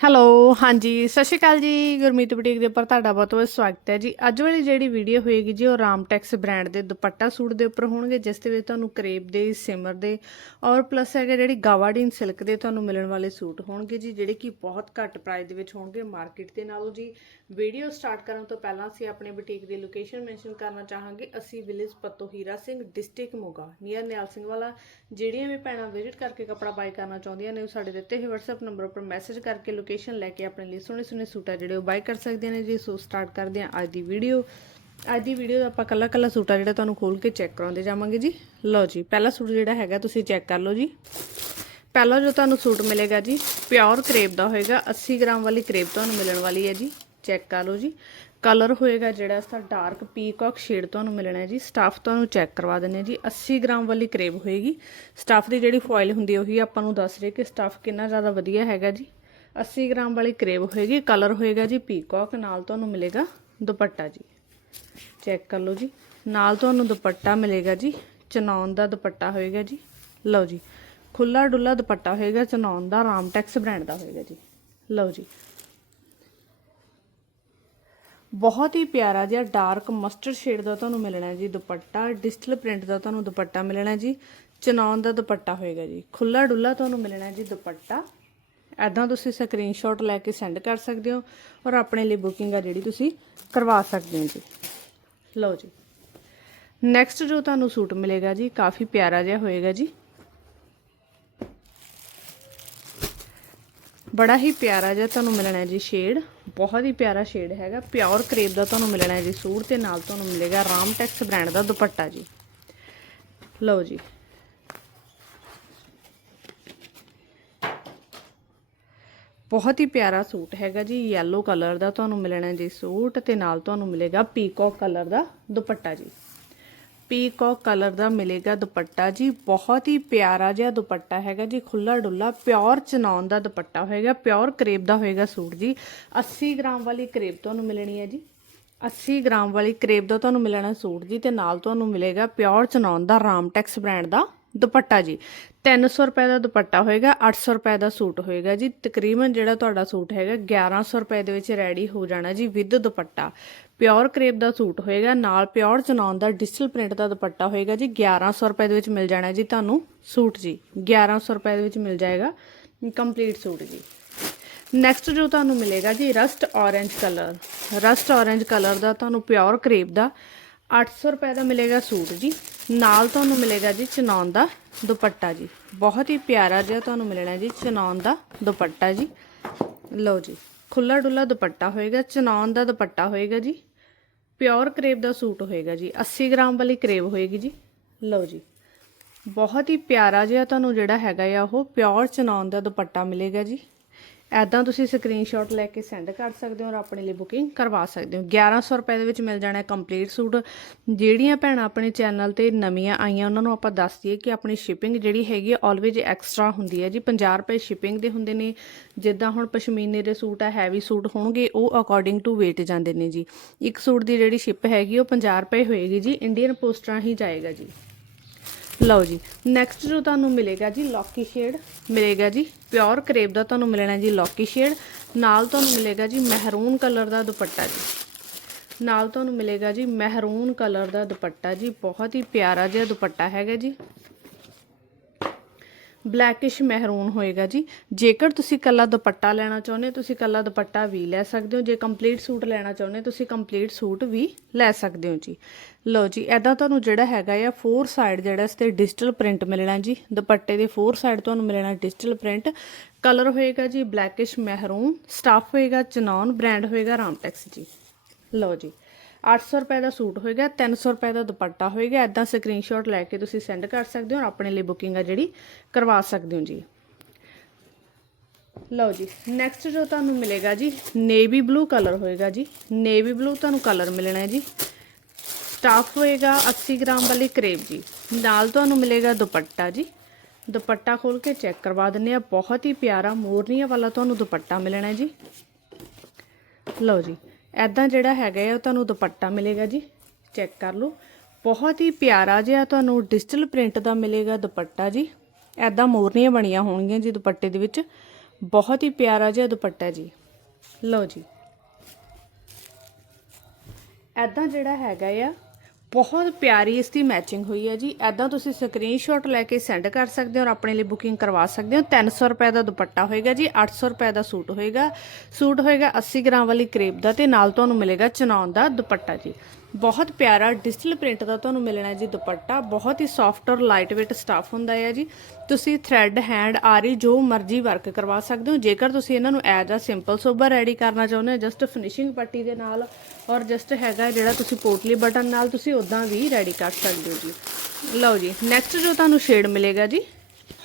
Hello ਹਾਂਜੀ, ਸਤਿ ਸ਼੍ਰੀ ਅਕਾਲ ਜੀ। ਗੁਰਮੀਤ ਬੁਟੀਕ ਦੇ ਉੱਪਰ ਤੁਹਾਡਾ ਬਹੁਤ ਬਹੁਤ ਸਵਾਗਤ ਹੈ ਜੀ। ਅੱਜ ਵਾਲੀ ਜਿਹੜੀ ਵੀਡੀਓ ਹੋਏਗੀ ਜੀ, ਉਹ ਰਾਮਟੈਕਸ ਬ੍ਰਾਂਡ ਦੇ ਦੁਪੱਟਾ ਸੂਟ ਦੇ ਉੱਪਰ ਹੋਣਗੇ, ਜਿਸ ਦੇ ਵਿੱਚ ਤੁਹਾਨੂੰ ਕਰੇਪ ਦੇ ਸਿਮਰ ਦੇ ਔਰ ਪਲੱਸ ਹੈਗਾ ਜਿਹੜੀ ਗਾਵਾਡੀਨ ਸਿਲਕ ਦੇ ਤੁਹਾਨੂੰ ਮਿਲਣ ਵਾਲੇ ਸੂਟ ਹੋਣਗੇ ਜੀ, ਜਿਹੜੇ ਕਿ ਬਹੁਤ ਘੱਟ ਪ੍ਰਾਈਸ ਦੇ ਵਿੱਚ ਹੋਣਗੇ ਮਾਰਕੀਟ ਦੇ ਨਾਲੋਂ ਜੀ। ਵੀਡੀਓ ਸਟਾਰਟ ਕਰਨ ਤੋਂ ਪਹਿਲਾਂ ਅਸੀਂ ਆਪਣੇ ਬੁਟੀਕ ਦੀ ਲੋਕੇਸ਼ਨ ਮੈਂਸ਼ਨ ਕਰਨਾ ਚਾਹਾਂਗੇ। ਅਸੀਂ village Patto Hira Singh district Moga. Near Nihal Singh Wala, ਜਿਹੜੀਆਂ ਵੀ ਭੈਣਾਂ ਵਿਜ਼ਿਟ ਕਰਕੇ ਕੱਪੜਾ ਬਾਈ ਕਰਨਾ ਚਾਹੁੰਦੀਆਂ ਨੇ, ਉਹ ਸਾਡੇ ਦਿੱਤੇ ਹੋਏ WhatsApp ਨੰਬਰ ਉੱਪਰ ਮੈਸੇਜ ਕਰਕੇ ਲੋਕੇਸ਼ਨ ਲੈ ਕੇ ਆਪਣੇ ਲਈ ਸੋਹਣੇ ਸੋਹਣੇ ਸੂਟ ਆ ਜਿਹੜੇ ਉਹ ਬਾਈ ਕਰ ਸਕਦੇ ਨੇ। ਜੀ, ਸੋ ਸਟਾਰਟ ਕਰਦੇ ਹਾਂ ਅੱਜ ਦੀ ਵੀਡੀਓ ਅੱਜ ਦੀ ਵੀਡੀਓ ਦਾ ਆਪਾਂ ਕੱਲਾ ਕੱਲਾ ਸੂਟ ਆ ਜਿਹੜਾ ਤੁਹਾਨੂੰ ਖੋਲ ਕੇ ਚੈੱਕ ਕਰਾਉਂਦੇ ਜਾਵਾਂਗੇ ਜੀ। ਲਓ ਜੀ, ਪਹਿਲਾ ਸੂਟ ਜਿਹੜਾ ਹੈਗਾ, ਤੁਸੀਂ ਚੈੱਕ ਕਰ ਲਓ ਜੀ। ਪਹਿਲਾ ਜੋ ਤੁਹਾਨੂੰ ਸੂਟ ਮਿਲੇਗਾ ਜੀ ਪਿਓਰ ਕਰੇਪ ਦਾ ਹੋਏਗਾ 80 ਗ੍ਰਾਮ ਵਾਲੀ ਕਰੇਪ ਤੁਹਾਨੂੰ ਮਿਲਣ ਵਾਲੀ ਹੈ ਜੀ। ਚੈੱਕ ਕਰ ਲਓ ਜੀ। ਕਲਰ ਹੋਏਗਾ ਜਿਹੜਾ ਇਸ ਦਾ ਡਾਰਕ ਪੀਕਾਕ ਸ਼ੇਡ ਤੁਹਾਨੂੰ ਮਿਲਣਾ ਹੈ ਜੀ। ਸਟਾਫ ਤੁਹਾਨੂੰ ਚੈੱਕ ਕਰਵਾ ਦਿੰਦੇ ਹਾਂ ਜੀ। 80 ਗ੍ਰਾਮ ਵਾਲੀ ਕਰੇਬ ਹੋਏਗੀ। ਸਟਾਫ ਦੀ ਜਿਹੜੀ ਫੋਇਲ ਹੁੰਦੀ ਉਹੀ ਆਪਾਂ ਨੂੰ ਦੱਸ ਰਹੇ ਕਿ ਸਟਾਫ ਕਿੰਨਾ ਜ਼ਿਆਦਾ ਵਧੀਆ ਹੈਗਾ ਜੀ। 80 ਗ੍ਰਾਮ ਵਾਲੀ ਕਰੇਬ ਹੋਏਗੀ। ਕਲਰ ਹੋਏਗਾ ਜੀ ਪੀਕਾਕ ਨਾਲ ਤੁਹਾਨੂੰ ਮਿਲੇਗਾ ਦੁਪੱਟਾ ਜੀ। ਚੈੱਕ ਕਰ ਲਓ ਜੀ। ਨਾਲ ਤੁਹਾਨੂੰ ਦੁਪੱਟਾ ਮਿਲੇਗਾ ਜੀ। ਚਨੌਨ ਦਾ ਦੁਪੱਟਾ ਹੋਏਗਾ ਜੀ। ਲਓ ਜੀ। ਖੁੱਲਾ ਡੁੱਲਾ ਦੁਪੱਟਾ ਹੋਏਗਾ। ਚਨੌਨ ਦਾ, ਰਾਮਟੈਕਸ ਬ੍ਰਾਂਡ ਦਾ ਹੋਏਗਾ ਜੀ। ਲਓ ਜੀ। ਬਹੁਤ ਹੀ ਪਿਆਰਾ ਜਿਹਾ ਡਾਰਕ ਮਸਟਰਡ ਸ਼ੇਡ ਦਾ ਤੁਹਾਨੂੰ ਮਿਲਣਾ ਜੀ ਦੁਪੱਟਾ ਡਿਜੀਟਲ ਪ੍ਰਿੰਟ ਦਾ ਤੁਹਾਨੂੰ ਦੁਪੱਟਾ ਮਿਲਣਾ ਜੀ ਚਨੌਨ ਦਾ ਦੁਪੱਟਾ ਹੋਏਗਾ ਜੀ। ਖੁੱਲਾ ਡੁੱਲਾ ਤੁਹਾਨੂੰ ਮਿਲਣਾ ਜੀ ਦੁਪੱਟਾ। ਐਦਾਂ ਤੁਸੀਂ ਸਕਰੀਨਸ਼ਾਟ ਲੈ ਕੇ ਸੈਂਡ ਕਰ ਸਕਦੇ ਹੋ ਔਰ ਆਪਣੇ ਲਈ ਬੁਕਿੰਗ ਆ ਜਿਹੜੀ ਤੁਸੀਂ ਕਰਵਾ ਸਕਦੇ ਹੋ ਜੀ। ਲਓ ਜੀ। ਨੈਕਸਟ ਜੋ ਤੁਹਾਨੂੰ ਸੂਟ ਮਿਲੇਗਾ ਜੀ, ਕਾਫੀ ਪਿਆਰਾ ਜਿਹਾ ਹੋਏਗਾ ਜੀ। ਬੜਾ ਹੀ ਪਿਆਰਾ ਜਿਹਾ ਤੁਹਾਨੂੰ ਮਿਲਣਾ ਜੀ ਸ਼ੇਡ ਬਹੁਤ ਹੀ ਪਿਆਰਾ ਸ਼ੇਡ ਹੈਗਾ। ਪਿਓਰ ਕਰੇਪ ਦਾ ਤੁਹਾਨੂੰ ਮਿਲਣਾ ਹੈ ਜੀ ਸੂਟ ਤੇ ਨਾਲ ਤੁਹਾਨੂੰ ਮਿਲੇਗਾ ਰਾਮਟੈਕਸ ਬ੍ਰਾਂਡ ਦਾ ਦੁਪੱਟਾ ਜੀ। ਲਓ ਜੀ। ਬਹੁਤ ਹੀ ਪਿਆਰਾ ਸੂਟ ਹੈਗਾ ਜੀ। Yellow ਕਲਰ ਦਾ ਤੁਹਾਨੂੰ ਮਿਲਣਾ ਜੀ ਸੂਟ ਤੇ ਨਾਲ ਤੁਹਾਨੂੰ ਮਿਲੇਗਾ ਪੀਕੌਕ ਕਲਰ ਦਾ ਦੁਪੱਟਾ ਜੀ। ਪੀਕੌਕ ਕਲਰ ਦਾ ਮਿਲੇਗਾ ਦੁਪੱਟਾ ਜੀ। ਬਹੁਤ ਹੀ ਪਿਆਰਾ ਜਿਹਾ ਦੁਪੱਟਾ ਹੈਗਾ ਜੀ। ਖੁੱਲਾ ਡੁੱਲਾ, ਪਿਓਰ ਚਨੌਨ ਦਾ ਦੁਪੱਟਾ ਹੋਏਗਾ, ਪਿਓਰ ਕਰੇਪ ਦਾ ਹੋਏਗਾ ਸੂਟ ਜੀ। 80 ਗ੍ਰਾਮ ਵਾਲੀ ਕਰੇਪ ਤੁਹਾਨੂੰ ਮਿਲਣੀ ਹੈ ਜੀ। 80 ਗ੍ਰਾਮ ਵਾਲੀ ਕਰੇਪ ਦਾ ਤੁਹਾਨੂੰ ਮਿਲਣਾ ਸੂਟ ਜੀ ਤੇ ਨਾਲ ਤੁਹਾਨੂੰ ਮਿਲੇਗਾ ਪਿਓਰ ਚਨੌਨ ਦਾ ਰਾਮਟੈਕਸ ਬ੍ਰਾਂਡ ਦਾ ਦੁਪੱਟਾ ਜੀ। 300 ਰੁਪਏ ਦਾ ਦੁਪੱਟਾ ਹੋਏਗਾ 800 ਰੁਪਏ ਦਾ ਸੂਟ ਹੋਏਗਾ ਜੀ। ਤਕਰੀਬਨ ਜਿਹੜਾ ਤੁਹਾਡਾ ਸੂਟ ਹੈਗਾ 1100 ਰੁਪਏ ਦੇ ਵਿੱਚ ਰੈਡੀ ਹੋ ਜਾਣਾ ਜੀ ਵਿਦ ਦੁਪੱਟਾ। ਪਿਓਰ ਕਰੇਪ ਦਾ ਸੂਟ ਹੋਏਗਾ, ਨਾਲ ਪਿਓਰ ਚਨੌਨ ਦਾ ਡਿਜੀਟਲ ਪ੍ਰਿੰਟ ਦਾ ਦੁਪੱਟਾ ਹੋਏਗਾ ਜੀ 1100 ਰੁਪਏ ਦੇ ਵਿੱਚ ਮਿਲ ਜਾਣਾ ਜੀ ਤੁਹਾਨੂੰ ਸੂਟ ਜੀ 1100 ਰੁਪਏ ਦੇ ਵਿੱਚ ਮਿਲ ਜਾਏਗਾ, ਕੰਪਲੀਟ ਸੂਟ ਜੀ। ਨੈਕਸਟ ਜੋ ਤੁਹਾਨੂੰ ਮਿਲੇਗਾ ਜੀ, rust orange colour. Rust orange colour ਦਾ ਤੁਹਾਨੂੰ ਪਿਓਰ ਕਰੇਪ ਦਾ 800 ਰੁਪਏ ਦਾ ਮਿਲੇਗਾ ਸੂਟ ਜੀ। ਨਾਲ ਤੁਹਾਨੂੰ ਮਿਲੇਗਾ ਜੀ ਚਨੌਨ ਦਾ ਦੁਪੱਟਾ ਜੀ। ਬਹੁਤ ਹੀ ਪਿਆਰਾ ਜਿਹਾ ਤੁਹਾਨੂੰ ਮਿਲਣਾ ਜੀ ਚਨੌਨ ਦਾ ਦੁਪੱਟਾ ਜੀ। ਲਓ ਜੀ ਖੁੱਲਾ ਡੁੱਲਾ ਦੁਪੱਟਾ ਹੋਏਗਾ ਚਨੌਨ ਦਾ ਦੁਪੱਟਾ ਹੋਏਗਾ ਜੀ। ਪਿਓਰ ਕਰੇਬ ਦਾ ਸੂਟ ਹੋਏਗਾ ਜੀ। 80 ਗ੍ਰਾਮ ਵਾਲੀ ਕਰੇਬ ਹੋਏਗੀ ਜੀ। ਲਓ ਜੀ। ਬਹੁਤ ਹੀ ਪਿਆਰਾ ਜਿਹਾ ਤੁਹਾਨੂੰ ਜਿਹੜਾ ਹੈਗਾ ਆ, ਉਹ ਪਿਓਰ ਚਨੌਨ ਦਾ ਦੁਪੱਟਾ ਮਿਲੇਗਾ ਜੀ। ਐਦਾਂ ਤੁਸੀਂ ਸਕਰੀਨਸ਼ਾਟ ਲੈ ਕੇ ਸੈਂਡ ਕਰ ਸਕਦੇ ਹੋ ਔਰ ਆਪਣੇ ਲਈ ਬੁਕਿੰਗ ਕਰਵਾ ਸਕਦੇ ਹੋ। 1100 ਰੁਪਏ ਦੇ ਵਿੱਚ ਮਿਲ ਜਾਣਾ ਕੰਪਲੀਟ ਸੂਟ। ਜਿਹੜੀਆਂ ਭੈਣਾਂ ਆਪਣੇ ਚੈਨਲ ਤੇ ਨਵੀਆਂ ਆਈਆਂ, ਉਹਨਾਂ ਨੂੰ ਆਪਾਂ ਦੱਸ ਦਈਏ ਕਿ ਆਪਣੀ ਸ਼ਿਪਿੰਗ ਜਿਹੜੀ ਹੈਗੀ ਆਲਵੇਜ ਐਕਸਟਰਾ ਹੁੰਦੀ ਹੈ ਜੀ। 50 ਰੁਪਏ ਸ਼ਿਪਿੰਗ ਦੇ ਹੁੰਦੇ ਨੇ। ਜਿੱਦਾਂ ਹੁਣ ਪਸ਼ਮੀਨੇ ਦੇ ਸੂਟ ਆ ਹੈਵੀ ਸੂਟ ਹੋਣਗੇ, ਉਹ ਅਕੋਰਡਿੰਗ ਟੂ weight ਜਾਂਦੇ ਨੇ ਜੀ। ਇੱਕ ਸੂਟ ਦੀ ਜਿਹੜੀ ਸ਼ਿਪ ਹੈਗੀ, ਉਹ 50 ਰੁਪਏ ਹੋਏਗੀ ਜੀ। ਇੰਡੀਅਨ ਪੋਸਟਾਂ ਹੀ ਜਾਏਗਾ ਜੀ। ਲਓ ਜੀ ਨੈਕਸਟ ਜੋ ਤੁਹਾਨੂੰ ਮਿਲੇਗਾ ਜੀ ਲੌਕੀ ਸ਼ੇਡ ਮਿਲੇਗਾ ਜੀ ਪਿਓਰ ਕਰੇਪ ਦਾ ਤੁਹਾਨੂੰ ਮਿਲਣਾ ਜੀ ਲੌਕੀ ਸ਼ੇਡ ਨਾਲ ਤੁਹਾਨੂੰ ਮਿਲੇਗਾ ਜੀ ਮਹਿਰੂਨ ਕਲਰ ਦਾ ਦੁਪੱਟਾ ਜੀ। ਨਾਲ ਤੁਹਾਨੂੰ ਮਿਲੇਗਾ ਜੀ ਮਹਿਰੂਨ ਕਲਰ ਦਾ ਦੁਪੱਟਾ ਜੀ, ਬਹੁਤ ਹੀ ਪਿਆਰਾ ਜਿਹਾ ਦੁਪੱਟਾ ਹੈਗਾ ਜੀ। ਬਲੈਕਿਸ਼ ਮਹਿਰੂਨ ਹੋਏਗਾ ਜੀ। ਜੇਕਰ ਤੁਸੀਂ ਕੱਲਾ ਦੁਪੱਟਾ ਲੈਣਾ ਚਾਹੁੰਦੇ ਹੋ, ਤੁਸੀਂ ਕੱਲਾ ਦੁਪੱਟਾ ਵੀ ਲੈ ਸਕਦੇ ਹੋ। ਜੇ ਕੰਪਲੀਟ ਸੂਟ ਲੈਣਾ ਚਾਹੁੰਦੇ ਤੁਸੀਂ ਕੰਪਲੀਟ ਸੂਟ ਵੀ ਲੈ ਸਕਦੇ ਹੋ ਜੀ। ਲਓ ਜੀ ਐਦਾਂ ਤੁਹਾਨੂੰ ਜਿਹੜਾ ਹੈਗਾ ਆ ਫੋਰ ਸਾਈਡ ਜਿਹੜਾ ਇਸ ਤੇ ਡਿਜੀਟਲ ਪ੍ਰਿੰਟ ਮਿਲਣਾ ਜੀ। ਦੁਪੱਟੇ ਦੇ ਫੋਰ ਸਾਈਡ ਤੁਹਾਨੂੰ ਮਿਲਣਾ ਡਿਜੀਟਲ ਪ੍ਰਿੰਟ ਕਲਰ ਹੋਏਗਾ ਜੀ ਬਲੈਕਿਸ਼ ਮਹਿਰੂਨ। ਸਟਾਫ ਹੋਏਗਾ ਚਨੌਨ। ਬ੍ਰਾਂਡ ਹੋਏਗਾ ਰਾਮਟੈਕਸ ਜੀ। ਲਓ ਜੀ 800 ਰੁਪਏ ਦਾ ਸੂਟ ਹੋਏਗਾ 300 ਰੁਪਏ ਦਾ ਦੁਪੱਟਾ ਹੋਏਗਾ ਐਦਾਂ ਸਕਰੀਨਸ਼ਾਟ ਲੈ ਕੇ ਤੁਸੀਂ ਸੈਂਡ ਕਰ ਸਕਦੇ ਹੋ ਔਰ ਆਪਣੇ ਲਈ ਬੁਕਿੰਗ ਆ ਜਿਹੜੀ ਕਰਵਾ ਸਕਦੇ ਹੋ ਜੀ। ਲਓ ਜੀ ਨੈਕਸਟ ਜੋ ਤੁਹਾਨੂੰ ਮਿਲੇਗਾ ਜੀ ਨੇਵੀ ਬਲੂ ਕਲਰ ਹੋਏਗਾ ਜੀ। ਨੇਵੀ ਬਲੂ ਤੁਹਾਨੂੰ ਕਲਰ ਮਿਲਣਾ ਹੈ ਜੀ। ਸਟਾਫ ਹੋਏਗਾ 80 ਗ੍ਰਾਮ ਵਾਲੀ ਕਰੇਬ ਜੀ। ਨਾਲ ਤੁਹਾਨੂੰ ਮਿਲੇਗਾ ਦੁਪੱਟਾ ਜੀ। ਦੁਪੱਟਾ ਖੋਲ ਕੇ ਚੈੱਕ ਕਰਵਾ ਦਿੰਨੇ ਆ ਬਹੁਤ ਹੀ ਪਿਆਰਾ ਮੋਰਨੀਆਂ ਵਾਲਾ ਤੁਹਾਨੂੰ ਦੁਪੱਟਾ ਮਿਲਣਾ ਜੀ। ਲਓ ਜੀ ਐਦਾਂ ਜਿਹੜਾ ਹੈਗਾ ਆ, ਉਹ ਤੁਹਾਨੂੰ ਦੁਪੱਟਾ ਮਿਲੇਗਾ ਜੀ। ਚੈੱਕ ਕਰ ਲਓ। ਬਹੁਤ ਹੀ ਪਿਆਰਾ ਜਿਹਾ ਤੁਹਾਨੂੰ ਡਿਜੀਟਲ ਪ੍ਰਿੰਟ ਦਾ ਮਿਲੇਗਾ ਦੁਪੱਟਾ ਜੀ। ਐਦਾਂ ਮੋਰਨੀਆਂ ਬਣੀਆਂ ਹੋਣਗੀਆਂ ਜੀ ਦੁਪੱਟੇ ਦੇ ਵਿੱਚ। ਬਹੁਤ ਹੀ ਪਿਆਰਾ ਜਿਹਾ ਦੁਪੱਟਾ ਜੀ। ਲਓ ਜੀ। ਐਦਾਂ ਜਿਹੜਾ ਹੈਗਾ ਆ ਬਹੁਤ ਪਿਆਰੀ ਇਸ ਦੀ ਮੈਚਿੰਗ ਹੋਈ ਹੈ ਜੀ। ਐਦਾਂ ਤੁਸੀਂ ਸਕਰੀਨਸ਼ਾਟ ਲੈ ਕੇ ਸੈਂਡ ਕਰ ਸਕਦੇ ਹੋ ਔਰ ਆਪਣੇ ਲਈ ਬੁਕਿੰਗ ਕਰਵਾ ਸਕਦੇ ਹੋ। 300 ਰੁਪਏ ਦਾ ਦੁਪੱਟਾ ਹੋਏਗਾ ਜੀ 800 ਰੁਪਏ ਦਾ ਸੂਟ ਹੋਏਗਾ। ਸੂਟ ਹੋਏਗਾ 80 ਗ੍ਰਾਮ ਵਾਲੀ ਕਰੇਪ ਦਾ ਤੇ ਨਾਲ ਤੁਹਾਨੂੰ ਮਿਲੇਗਾ ਚਨੌਨ ਦਾ ਦੁਪੱਟਾ ਜੀ। ਬਹੁਤ ਪਿਆਰਾ ਡਿਜੀਟਲ ਪ੍ਰਿੰਟ ਦਾ ਤੁਹਾਨੂੰ ਮਿਲਣਾ ਜੀ ਦੁਪੱਟਾ। ਬਹੁਤ ਹੀ ਸੌਫਟ ਔਰ ਲਾਈਟ weight ਸਟਾਫ ਹੁੰਦਾ ਹੈ ਜੀ। ਤੁਸੀਂ ਥ੍ਰੈਡ ਹੈਂਡ ਆਰੀ ਜੋ ਮਰਜ਼ੀ ਵਰਕ ਕਰਵਾ ਸਕਦੇ ਹੋ। ਜੇਕਰ ਤੁਸੀਂ ਇਹਨਾਂ ਨੂੰ as a simple sober ready ਕਰਨਾ ਚਾਹੁੰਦੇ ਹੋ ਜਸਟ ਫਿਨਿਸ਼ਿੰਗ ਪੱਟੀ ਦੇ ਨਾਲ ਔਰ ਜਸਟ ਹੈਗਾ ਜਿਹੜਾ ਤੁਸੀਂ ਪੋਟਲੀ ਬਟਨ ਨਾਲ ਤੁਸੀਂ ਉਦਾਂ ਵੀ ਰੈਡੀ ਕਰ ਸਕਦੇ ਹੋ ਜੀ। ਲਓ ਜੀ ਨੈਕਸਟ ਜੋ ਤੁਹਾਨੂੰ ਸ਼ੇਡ ਮਿਲੇਗਾ ਜੀ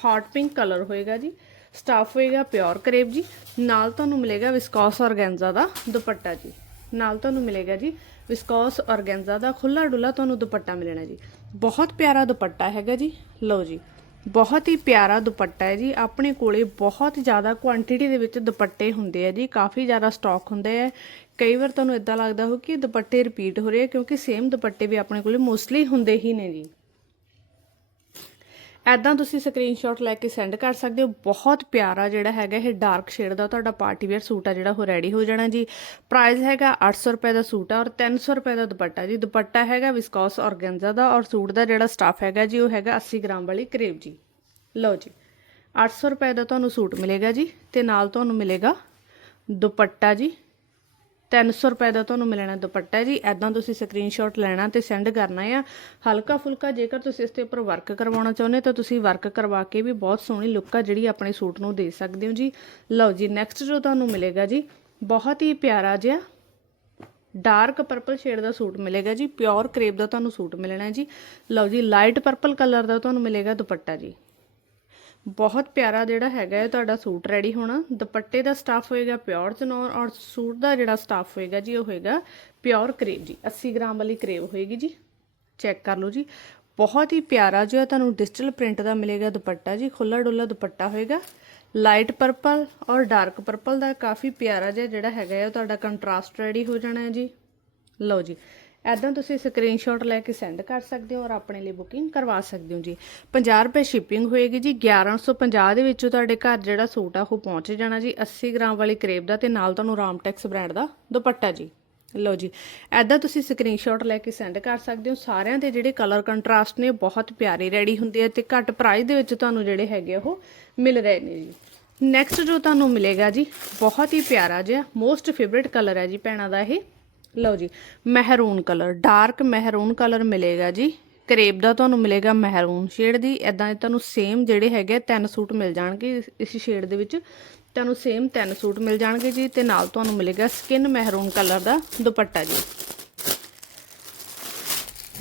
ਹੌਟ ਪਿੰਕ ਕਲਰ ਹੋਏਗਾ ਜੀ। ਸਟਾਫ ਹੋਏਗਾ ਪਿਓਰ ਕਰੇਬ ਜੀ। ਨਾਲ ਤੁਹਾਨੂੰ ਮਿਲੇਗਾ ਵਿਸਕੋਸ ਔਰਗੈਂਜ਼ਾ ਦਾ ਦੁਪੱਟਾ ਜੀ। ਨਾਲ ਤੁਹਾਨੂੰ ਮਿਲੇਗਾ ਜੀ ਵਿਸਕੋਸ ਔਰਗੈਂਜ਼ਾ ਦਾ ਖੁੱਲਾ ਡੁੱਲਾ ਤੁਹਾਨੂੰ ਦੁਪੱਟਾ ਮਿਲਣਾ ਜੀ। ਬਹੁਤ ਪਿਆਰਾ ਦੁਪੱਟਾ ਹੈਗਾ ਜੀ। ਲਓ ਜੀ, ਬਹੁਤ ਹੀ ਪਿਆਰਾ ਦੁਪੱਟਾ ਹੈ ਜੀ। ਆਪਣੇ ਕੋਲੇ ਬਹੁਤ ਜ਼ਿਆਦਾ ਕੁਆਂਟੀਟੀ ਦੇ ਵਿੱਚ ਦੁਪੱਟੇ ਹੁੰਦੇ ਆ ਜੀ। ਕਾਫੀ ਜ਼ਿਆਦਾ ਸਟਾਕ ਹੁੰਦੇ ਆ। ਕਈ ਵਾਰ ਤੁਹਾਨੂੰ ਇਦਾਂ ਲੱਗਦਾ ਹੋ ਕਿ ਦੁਪੱਟੇ ਰਿਪੀਟ ਹੋ ਰਹੇ ਆ, ਕਿਉਂਕਿ ਸੇਮ ਦੁਪੱਟੇ ਵੀ ਆਪਣੇ ਕੋਲੇ ਮੋਸਟਲੀ ਹੁੰਦੇ ਹੀ ਨੇ ਜੀ। ਐਦਾਂ ਤੁਸੀਂ ਸਕਰੀਨਸ਼ਾਟ ਲੈ ਕੇ ਸੈਂਡ ਕਰ ਸਕਦੇ ਹੋ। ਬਹੁਤ ਪਿਆਰਾ ਜਿਹੜਾ ਹੈਗਾ ਇਹ ਡਾਰਕ ਸ਼ੇਡ ਦਾ ਤੁਹਾਡਾ ਪਾਰਟੀ ਵੇਅਰ ਸੂਟ ਆ ਜਿਹੜਾ ਉਹ ਰੈਡੀ ਹੋ ਜਾਣਾ ਜੀ। ਪ੍ਰਾਈਸ ਹੈਗਾ 800 ਰੁਪਏ ਦਾ ਸੂਟ ਆ ਔਰ 300 ਰੁਪਏ ਦਾ ਦੁਪੱਟਾ ਜੀ। ਦੁਪੱਟਾ ਹੈਗਾ ਵਿਸਕੋਸ ਔਰਗੈਂਜ਼ਾ ਦਾ ਔਰ ਸੂਟ ਦਾ ਜਿਹੜਾ ਸਟਾਫ ਹੈਗਾ ਜੀ, ਉਹ ਹੈਗਾ 80 ਗ੍ਰਾਮ ਵਾਲੀ ਕਰੇਵ ਜੀ। ਲਓ ਜੀ 800 ਰੁਪਏ ਦਾ ਤੁਹਾਨੂੰ ਸੂਟ ਮਿਲੇਗਾ ਜੀ ਤੇ ਨਾਲ ਤੁਹਾਨੂੰ ਮਿਲੇਗਾ ਦੁਪੱਟਾ ਜੀ। 300 ਰੁਪਏ ਦਾ ਤੁਹਾਨੂੰ ਮਿਲਣਾ ਦੁਪੱਟਾ ਜੀ। ਐਦਾਂ ਤੁਸੀਂ ਸਕਰੀਨਸ਼ਾਟ ਲੈਣਾ ਤੇ ਸੈਂਡ ਕਰਨਾ ਆ। ਹਲਕਾ ਫੁਲਕਾ ਜੇਕਰ ਤੁਸੀਂ ਇਸ ਤੇ ਉੱਪਰ ਵਰਕ ਕਰਵਾਉਣਾ ਚਾਹੁੰਦੇ ਤਾਂ ਤੁਸੀਂ ਵਰਕ ਕਰਵਾ ਕੇ ਵੀ ਬਹੁਤ ਸੋਹਣੀ ਲੁੱਕ ਆ ਜਿਹੜੀ ਆਪਣੇ ਸੂਟ ਨੂੰ ਦੇ ਸਕਦੇ ਹੋ ਜੀ। ਲਓ ਜੀ ਨੈਕਸਟ ਜੋ ਤੁਹਾਨੂੰ ਮਿਲੇਗਾ ਜੀ, ਬਹੁਤ ਹੀ ਪਿਆਰਾ ਜਿਹਾ ਡਾਰਕ ਪਰਪਲ ਸ਼ੇਡ ਦਾ ਸੂਟ ਮਿਲੇਗਾ ਜੀ। ਪਿਓਰ ਕਰੇਪ ਦਾ ਤੁਹਾਨੂੰ ਸੂਟ ਮਿਲਣਾ ਜੀ। ਲਓ ਜੀ ਲਾਈਟ ਪਰਪਲ ਕਲਰ ਦਾ ਤੁਹਾਨੂੰ ਮਿਲੇਗਾ ਦੁਪੱਟਾ ਜੀ। ਬਹੁਤ ਪਿਆਰਾ ਜਿਹੜਾ ਹੈਗਾ ਹੈ ਤੁਹਾਡਾ ਸੂਟ ਰੈਡੀ ਹੋਣਾ। ਦੁਪੱਟੇ ਦਾ ਸਟਾਫ ਹੋਏਗਾ ਪਿਓਰ ਚਨੌਰ ਔਰ ਸੂਟ ਦਾ ਜਿਹੜਾ ਸਟਾਫ ਹੋਏਗਾ ਜੀ, ਉਹ ਹੋਏਗਾ ਪਿਓਰ ਕਰੇਵ ਜੀ। 80 ਗ੍ਰਾਮ ਵਾਲੀ ਕਰੇਵ ਹੋਏਗੀ ਜੀ। ਚੈੱਕ ਕਰ ਲਓ ਜੀ। ਬਹੁਤ ਹੀ ਪਿਆਰਾ ਜਿਹਾ ਤੁਹਾਨੂੰ ਡਿਜੀਟਲ ਪ੍ਰਿੰਟ ਦਾ ਮਿਲੇਗਾ ਦੁਪੱਟਾ ਜੀ। ਖੁੱਲਾ ਡੁੱਲਾ ਦੁਪੱਟਾ ਹੋਏਗਾ। ਲਾਈਟ ਪਰਪਲ ਔਰ ਡਾਰਕ ਪਰਪਲ ਦਾ ਕਾਫੀ ਪਿਆਰਾ ਜਿਹਾ ਜਿਹੜਾ ਹੈਗਾ ਹੈ, ਉਹ ਤੁਹਾਡਾ ਕੰਟਰਾਸਟ ਰੈਡੀ ਹੋ ਜਾਣਾ ਹੈ ਜੀ। ਲਓ ਜੀ। ਐਦਾਂ ਤੁਸੀਂ ਸਕਰੀਨਸ਼ਾਟ ਲੈ ਕੇ ਸੈਂਡ ਕਰ ਸਕਦੇ ਹੋ ਔਰ ਆਪਣੇ ਲਈ ਬੁਕਿੰਗ ਕਰਵਾ ਸਕਦੇ ਹੋ ਜੀ। 50 ਰੁਪਏ ਸ਼ਿਪਿੰਗ ਹੋਏਗੀ ਜੀ 1150 ਦੇ ਵਿੱਚੋਂ ਤੁਹਾਡੇ ਘਰ ਜਿਹੜਾ ਸੂਟ ਆ, ਉਹ ਪਹੁੰਚ ਜਾਣਾ ਜੀ। 80 ਗ੍ਰਾਮ ਵਾਲੀ ਕਰੇਬ ਦਾ ਤੇ ਨਾਲ ਤੁਹਾਨੂੰ ਰਾਮਟੈਕਸ ਬ੍ਰਾਂਡ ਦਾ ਦੁਪੱਟਾ ਜੀ। ਲਓ ਜੀ, ਐਦਾਂ ਤੁਸੀਂ ਸਕਰੀਨਸ਼ਾਟ ਲੈ ਕੇ ਸੈਂਡ ਕਰ ਸਕਦੇ ਹੋ। ਸਾਰਿਆਂ ਦੇ ਜਿਹੜੇ ਕਲਰ ਕੰਟਰਾਸਟ ਨੇ ਬਹੁਤ ਪਿਆਰੇ ਰੈਡੀ ਹੁੰਦੇ ਆ ਤੇ ਘੱਟ ਪ੍ਰਾਈਸ ਦੇ ਵਿੱਚ ਤੁਹਾਨੂੰ ਜਿਹੜੇ ਹੈਗੇ ਉਹ ਮਿਲ ਰਹੇ ਨੇ ਜੀ। ਨੈਕਸਟ ਜੋ ਤੁਹਾਨੂੰ ਮਿਲੇਗਾ ਜੀ, ਬਹੁਤ ਹੀ ਪਿਆਰਾ ਜਿਹਾ ਮੋਸਟ ਫੇਵਰਿਟ ਕਲਰ ਹੈ ਜੀ ਭੈਣਾਂ ਦਾ ਇਹ। ਲਓ ਜੀ, maroon colour, dark maroon colour ਮਿਲੇਗਾ ਜੀ। ਕਰੇਬ ਦਾ ਤੁਹਾਨੂੰ ਮਿਲੇਗਾ ਮਹਿਰੂਨ ਸ਼ੇਡ ਦੀ ਐਦਾਂ ਦੇ ਤੁਹਾਨੂੰ ਸੇਮ ਜਿਹੜੇ ਹੈਗੇ ਤਿੰਨ ਸੂਟ ਮਿਲ ਜਾਣਗੇ ਇਸ- ਇਸ ਸ਼ੇਡ ਦੇ ਵਿੱਚ। ਤੁਹਾਨੂੰ ਸੇਮ ਤਿੰਨ ਸੂਟ ਮਿਲ ਜਾਣਗੇ ਜੀ ਤੇ ਨਾਲ ਤੁਹਾਨੂੰ ਮਿਲੇਗਾ ਸਕਿਨ ਮਹਿਰੂਨ ਕਲਰ ਦਾ ਦੁਪੱਟਾ ਜੀ।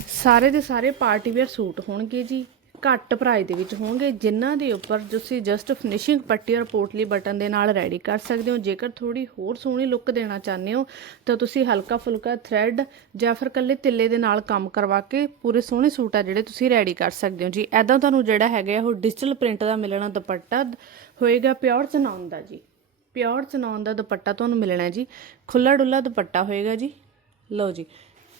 ਸਾਰੇ ਦੇ ਸਾਰੇ ਪਾਰਟੀ ਵੇਅਰ ਸੂਟ ਹੋਣਗੇ ਜੀ। ਘੱਟ ਪ੍ਰਾਈਸ ਦੇ ਵਿੱਚ ਹੋਣਗੇ, ਜਿਨ੍ਹਾਂ ਦੇ ਉੱਪਰ ਤੁਸੀਂ ਜਸਟ ਫਿਨਿਸ਼ਿੰਗ ਪੱਟੀ ਔਰ ਪੋਟਲੀ ਬਟਨ ਦੇ ਨਾਲ ਰੈਡੀ ਕਰ ਸਕਦੇ ਹੋ। ਜੇਕਰ ਥੋੜੀ ਹੋਰ ਸੋਹਣੀ ਲੁੱਕ ਦੇਣਾ ਚਾਹੁੰਦੇ ਹੋ, ਤਾਂ ਤੁਸੀਂ ਹਲਕਾ ਫੁਲਕਾ ਥ੍ਰੈਡ ਜਾਂ ਫਿਰ ਕੱਲੇ ਤਿੱਲੇ ਦੇ ਨਾਲ ਕੰਮ ਕਰਵਾ ਕੇ ਪੂਰੇ ਸੋਹਣੇ ਸੂਟ ਆ ਜਿਹੜੇ ਤੁਸੀਂ ਰੈਡੀ ਕਰ ਸਕਦੇ ਹੋ। ਜੀ ਐਦਾਂ ਤੁਹਾਨੂੰ ਜਿਹੜਾ ਹੈਗਾ ਉਹ ਡਿਜੀਟਲ ਪ੍ਰਿੰਟ ਦਾ ਮਿਲਣਾ ਦੁਪੱਟਾ ਹੋਏਗਾ ਪਿਓਰ ਚਨਾਉਣ ਦਾ ਜੀ। ਪਿਓਰ ਚਨਾਉਣ ਦਾ ਦੁਪੱਟਾ ਤੁਹਾਨੂੰ ਮਿਲਣਾ ਜੀ। ਖੁੱਲਾ ਡੁੱਲਾ ਦੁਪੱਟਾ ਹੋਏਗਾ ਜੀ। ਲਓ ਜੀ,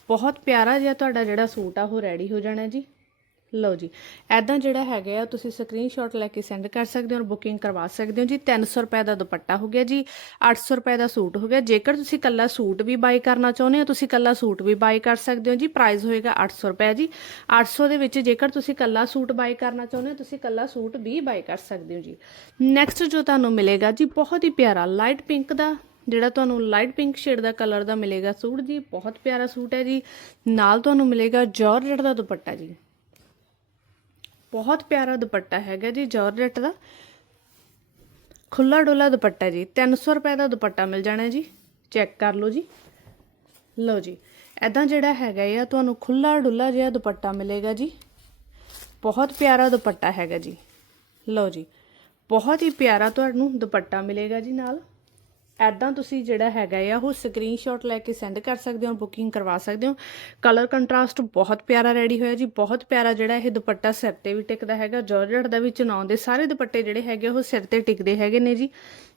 ਬਹੁਤ ਪਿਆਰਾ ਜਿਹਾ ਤੁਹਾਡਾ ਜਿਹੜਾ ਸੂਟ ਆ, ਉਹ ਰੈਡੀ ਹੋ ਜਾਣਾ ਜੀ। ਲਓ ਜੀ ਐਦਾਂ ਜਿਹੜਾ ਹੈਗਾ ਆ, ਤੁਸੀਂ ਸਕਰੀਨਸ਼ਾਟ ਲੈ ਕੇ ਸੈਂਡ ਕਰ ਸਕਦੇ ਹੋ ਔਰ ਬੁਕਿੰਗ ਕਰਵਾ ਸਕਦੇ ਹੋ ਜੀ। 300 ਰੁਪਏ ਦਾ ਦੁਪੱਟਾ ਹੋ ਗਿਆ ਜੀ 800 ਰੁਪਏ ਦਾ ਸੂਟ ਹੋ ਗਿਆ। ਜੇਕਰ ਤੁਸੀਂ ਕੱਲਾ ਸੂਟ ਵੀ ਬਾਈ ਕਰਨਾ ਚਾਹੁੰਦੇ ਹੋ, ਤੁਸੀਂ ਕੱਲਾ ਸੂਟ ਵੀ ਬਾਈ ਕਰ ਸਕਦੇ ਹੋ ਜੀ। ਪ੍ਰਾਈਸ ਹੋਏਗਾ 800 ਰੁਪਏ ਜੀ। 800 ਦੇ ਵਿੱਚ ਜੇਕਰ ਤੁਸੀਂ ਕੱਲਾ ਸੂਟ ਬਾਈ ਕਰਨਾ ਚਾਹੁੰਦੇ ਹੋ, ਤੁਸੀਂ ਕੱਲਾ ਸੂਟ ਵੀ ਬਾਈ ਕਰ ਸਕਦੇ ਹੋ ਜੀ। ਨੈਕਸਟ ਜੋ ਤੁਹਾਨੂੰ ਮਿਲੇਗਾ ਜੀ, ਬਹੁਤ ਹੀ ਪਿਆਰਾ ਲਾਈਟ ਪਿੰਕ ਦਾ, ਜਿਹੜਾ ਤੁਹਾਨੂੰ ਲਾਈਟ ਪਿੰਕ ਸ਼ੇਡ ਦਾ ਕਲਰ ਦਾ ਮਿਲੇਗਾ ਸੂਟ ਜੀ। ਬਹੁਤ ਪਿਆਰਾ ਸੂਟ ਹੈ ਜੀ। ਨਾਲ ਤੁਹਾਨੂੰ ਮਿਲੇਗਾ ਜਾਰਜਟ ਦਾ ਦੁਪੱਟਾ ਜੀ। ਬਹੁਤ ਪਿਆਰਾ ਦੁਪੱਟਾ ਹੈਗਾ ਜੀ ਜਾਰਜਟ ਦਾ। ਖੁੱਲਾ ਡੋਲਾ ਦੁਪੱਟਾ ਜੀ 300 ਰੁਪਏ ਦਾ ਦੁਪੱਟਾ ਮਿਲ ਜਾਣਾ ਜੀ। ਚੈੱਕ ਕਰ ਲਓ ਜੀ। ਲਓ ਜੀ ਐਦਾਂ ਜਿਹੜਾ ਹੈਗਾ ਆ, ਤੁਹਾਨੂੰ ਖੁੱਲਾ ਡੁੱਲਾ ਜਿਹਾ ਦੁਪੱਟਾ ਮਿਲੇਗਾ ਜੀ। ਬਹੁਤ ਪਿਆਰਾ ਦੁਪੱਟਾ ਹੈਗਾ ਜੀ। ਲਓ ਜੀ, ਬਹੁਤ ਹੀ ਪਿਆਰਾ ਤੁਹਾਨੂੰ ਦੁਪੱਟਾ ਮਿਲੇਗਾ ਜੀ ਨਾਲ। ਐਦਾਂ ਤੁਸੀਂ ਜਿਹੜਾ ਹੈਗਾ ਆ, ਉਹ ਸਕਰੀਨਸ਼ਾਟ ਲੈ ਕੇ ਸੈਂਡ ਕਰ ਸਕਦੇ ਹੋ ਬੁਕਿੰਗ ਕਰਵਾ ਸਕਦੇ ਹੋ। ਕਲਰ ਕੰਟਰਾਸਟ ਬਹੁਤ ਪਿਆਰਾ ਰੈਡੀ ਹੋਇਆ ਜੀ, ਬਹੁਤ ਪਿਆਰਾ ਜਿਹੜਾ ਇਹ ਦੁਪੱਟਾ ਸਿਰ ਤੇ ਵੀ ਟਿਕਦਾ ਹੈਗਾ, ਜਾਰਜਟ ਦਾ ਵੀ ਚਨਾਉਣ ਦੇ ਸਾਰੇ ਦੁਪੱਟੇ ਜਿਹੜੇ ਹੈਗੇ ਉਹ ਸਿਰ ਤੇ ਟਿਕਦੇ ਹੈਗੇ ਨੇ ਜੀ।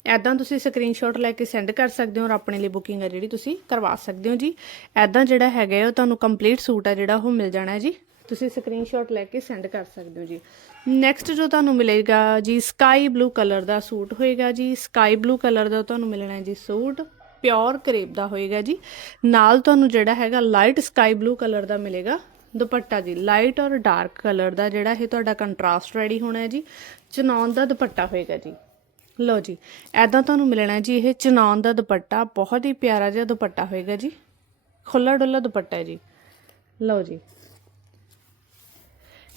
ਐਦਾਂ ਤੁਸੀਂ ਸਕਰੀਨਸ਼ਾਟ ਲੈ ਕੇ ਸੈਂਡ ਕਰ ਸਕਦੇ ਹੋ ਔਰ ਆਪਣੇ ਲਈ ਬੁਕਿੰਗ ਆ ਜਿਹੜੀ ਤੁਸੀਂ ਕਰਵਾ ਸਕਦੇ ਹੋ ਜੀ। ਐਦਾਂ ਜਿਹੜਾ ਹੈਗਾ ਉਹ ਤੁਹਾਨੂੰ ਕੰਪਲੀਟ ਸੂਟ ਆ ਜਿਹੜਾ, ਉਹ ਮਿਲ ਜਾਣਾ ਜੀ। ਤੁਸੀਂ ਸਕਰੀਨਸ਼ਾਟ ਲੈ ਕੇ ਸੈਂਡ ਕਰ ਸਕਦੇ ਹੋ ਜੀ। ਨੈਕਸਟ ਜੋ ਤੁਹਾਨੂੰ ਮਿਲੇਗਾ ਜੀ ਸਕਾਈ ਬਲੂ ਕਲਰ ਦਾ ਸੂਟ ਹੋਏਗਾ ਜੀ। ਸਕਾਈ ਬਲੂ ਕਲਰ ਦਾ ਤੁਹਾਨੂੰ ਮਿਲਣਾ ਜੀ ਸੂਟ। ਪਿਓਰ ਕਰੇਪ ਦਾ ਹੋਏਗਾ ਜੀ। ਨਾਲ ਤੁਹਾਨੂੰ ਜਿਹੜਾ ਹੈਗਾ ਲਾਈਟ ਸਕਾਈ ਬਲੂ ਕਲਰ ਦਾ ਮਿਲੇਗਾ। ਦੁਪੱਟਾ ਜੀ ਲਾਈਟ ਔਰ ਡਾਰਕ ਕਲਰ ਦਾ ਜਿਹੜਾ ਇਹ ਤੁਹਾਡਾ ਕੰਟਰਾਸਟ ਰੈਡੀ ਹੋਣਾ ਹੈ ਜੀ। ਚਨੌਨ ਦਾ ਦੁਪੱਟਾ ਹੋਏਗਾ ਜੀ। ਲਓ ਜੀ ਐਦਾਂ ਤੁਹਾਨੂੰ ਮਿਲਣਾ ਜੀ, ਇਹ ਚਨੌਨ ਦਾ ਦੁਪੱਟਾ, ਬਹੁਤ ਹੀ ਪਿਆਰਾ ਜਿਹਾ ਦੁਪੱਟਾ ਹੋਏਗਾ ਜੀ। ਖੁੱਲਾ ਡੁੱਲਾ ਦੁਪੱਟਾ ਹੈ ਜੀ। ਲਓ ਜੀ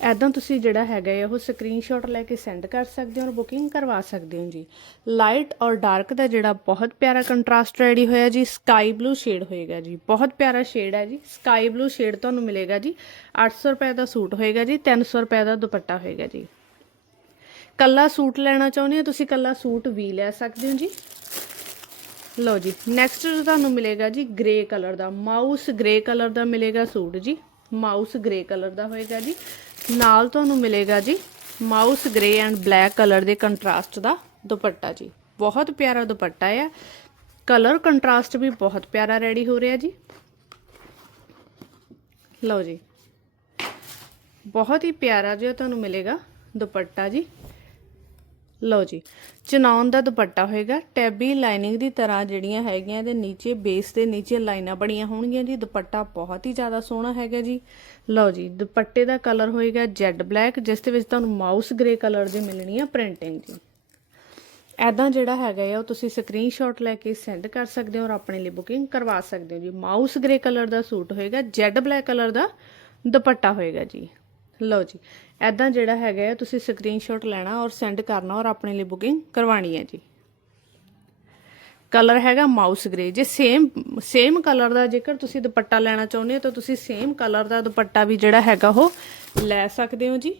ਐਦਾਂ ਤੁਸੀਂ ਜਿਹੜਾ ਹੈਗਾ ਹੈ, ਉਹ ਸਕਰੀਨਸ਼ਾਟ ਲੈ ਕੇ ਸੈਂਡ ਕਰ ਸਕਦੇ ਹੋ ਔਰ ਬੁਕਿੰਗ ਕਰਵਾ ਸਕਦੇ ਹੋ ਜੀ। ਲਾਈਟ ਔਰ ਡਾਰਕ ਦਾ ਜਿਹੜਾ ਬਹੁਤ ਪਿਆਰਾ ਕੰਟਰਾਸਟ ਰੈਡੀ ਹੋਇਆ ਜੀ ਸਕਾਈ ਬਲੂ ਸ਼ੇਡ ਹੋਏਗਾ ਜੀ। ਬਹੁਤ ਪਿਆਰਾ ਸ਼ੇਡ ਹੈ ਜੀ ਸਕਾਈ ਬਲੂ ਸ਼ੇਡ ਤੁਹਾਨੂੰ ਮਿਲੇਗਾ ਜੀ। 800 ਰੁਪਏ ਦਾ ਸੂਟ ਹੋਏਗਾ ਜੀ 300 ਰੁਪਏ ਦਾ ਦੁਪੱਟਾ ਹੋਏਗਾ ਜੀ। ਕੱਲਾ ਸੂਟ ਲੈਣਾ ਚਾਹੁੰਦੇ ਹੋ, ਤੁਸੀਂ ਕੱਲਾ ਸੂਟ ਵੀ ਲੈ ਸਕਦੇ ਹੋ ਜੀ। ਲਓ ਜੀ ਨੈਕਸਟ ਤੁਹਾਨੂੰ ਮਿਲੇਗਾ ਜੀ ਗ੍ਰੇ ਕਲਰ ਦਾ ਮਾਊਸ ਗ੍ਰੇ ਕਲਰ ਦਾ ਮਿਲੇਗਾ ਸੂਟ ਜੀ। ਮਾਊਸ ਗ੍ਰੇ ਕਲਰ ਦਾ ਹੋਏਗਾ ਜੀ। ਨਾਲ ਤੁਹਾਨੂੰ ਮਿਲੇਗਾ ਜੀ mouse grey and black colour ਦੇ ਕੰਟਰਾਸਟ ਦਾ ਦੁਪੱਟਾ ਜੀ। ਬਹੁਤ ਪਿਆਰਾ ਦੁਪੱਟਾ ਹੈ ਕਲਰ ਕੰਟਰਾਸਟ ਵੀ ਬਹੁਤ ਪਿਆਰਾ ਰੈਡੀ ਹੋ ਰਿਹਾ ਜੀ। ਲਓ ਜੀ। ਬਹੁਤ ਹੀ ਪਿਆਰਾ ਜਿਹਾ ਤੁਹਾਨੂੰ ਮਿਲੇਗਾ ਦੁਪੱਟਾ ਜੀ। ਲਓ ਜੀ, ਚਨਾਉਣ ਦਾ ਦੁਪੱਟਾ ਹੋਏਗਾ, ਟੈਬੀ ਲਾਈਨਿੰਗ ਦੀ ਤਰ੍ਹਾਂ ਜਿਹੜੀਆਂ ਹੈਗੀਆਂ ਇਹਦੇ ਨੀਚੇ, ਬੇਸ ਦੇ ਨੀਚੇ ਲਾਈਨਾਂ ਬਣੀਆਂ ਹੋਣਗੀਆਂ ਜੀ, ਦੁਪੱਟਾ ਬਹੁਤ ਹੀ ਜ਼ਿਆਦਾ ਸੋਹਣਾ ਹੈਗਾ ਜੀ। ਲਓ ਜੀ, ਦੁਪੱਟੇ ਦਾ ਕਲਰ ਹੋਏਗਾ ਜੈਡ ਬਲੈਕ, ਜਿਸ ਦੇ ਵਿੱਚ ਤੁਹਾਨੂੰ ਮਾਊਸ ਗ੍ਰੇ ਕਲਰ ਦੀ ਮਿਲਣੀ ਆ ਪ੍ਰਿੰਟਿੰਗ ਜੀ। ਐਦਾਂ ਜਿਹੜਾ ਹੈਗਾ ਆ, ਉਹ ਤੁਸੀਂ ਸਕਰੀਨਸ਼ਾਟ ਲੈ ਕੇ ਸੈਂਡ ਕਰ ਸਕਦੇ ਹੋ ਔਰ ਆਪਣੇ ਲਈ ਬੁਕਿੰਗ ਕਰਵਾ ਸਕਦੇ ਹੋ ਜੀ। ਮਾਊਸ ਗ੍ਰੇ ਕਲਰ ਦਾ ਸੂਟ ਹੋਏਗਾ, ਜੈਡ ਬਲੈਕ ਕਲਰ ਦਾ ਦੁਪੱਟਾ ਹੋਏਗਾ ਜੀ। ਲਓ ਜੀ ਐਦਾਂ ਜਿਹੜਾ ਹੈਗਾ ਹੈ, ਤੁਸੀਂ ਸਕਰੀਨਸ਼ਾਟ ਲੈਣਾ ਔਰ ਸੈਂਡ ਕਰਨਾ ਔਰ ਆਪਣੇ ਲਈ ਬੁਕਿੰਗ ਕਰਵਾਣੀ ਹੈ ਜੀ। ਕਲਰ ਹੈਗਾ ਮਾਊਸ ਗ੍ਰੇ ਜੇ ਸੇਮ ਸੇਮ ਕਲਰ ਦਾ ਜੇਕਰ ਤੁਸੀਂ ਦੁਪੱਟਾ ਲੈਣਾ ਚਾਹੁੰਦੇ ਹੋ, ਤਾਂ ਤੁਸੀਂ ਸੇਮ ਕਲਰ ਦਾ ਦੁਪੱਟਾ ਵੀ ਜਿਹੜਾ ਹੈਗਾ ਉਹ ਲੈ ਸਕਦੇ ਹੋ ਜੀ।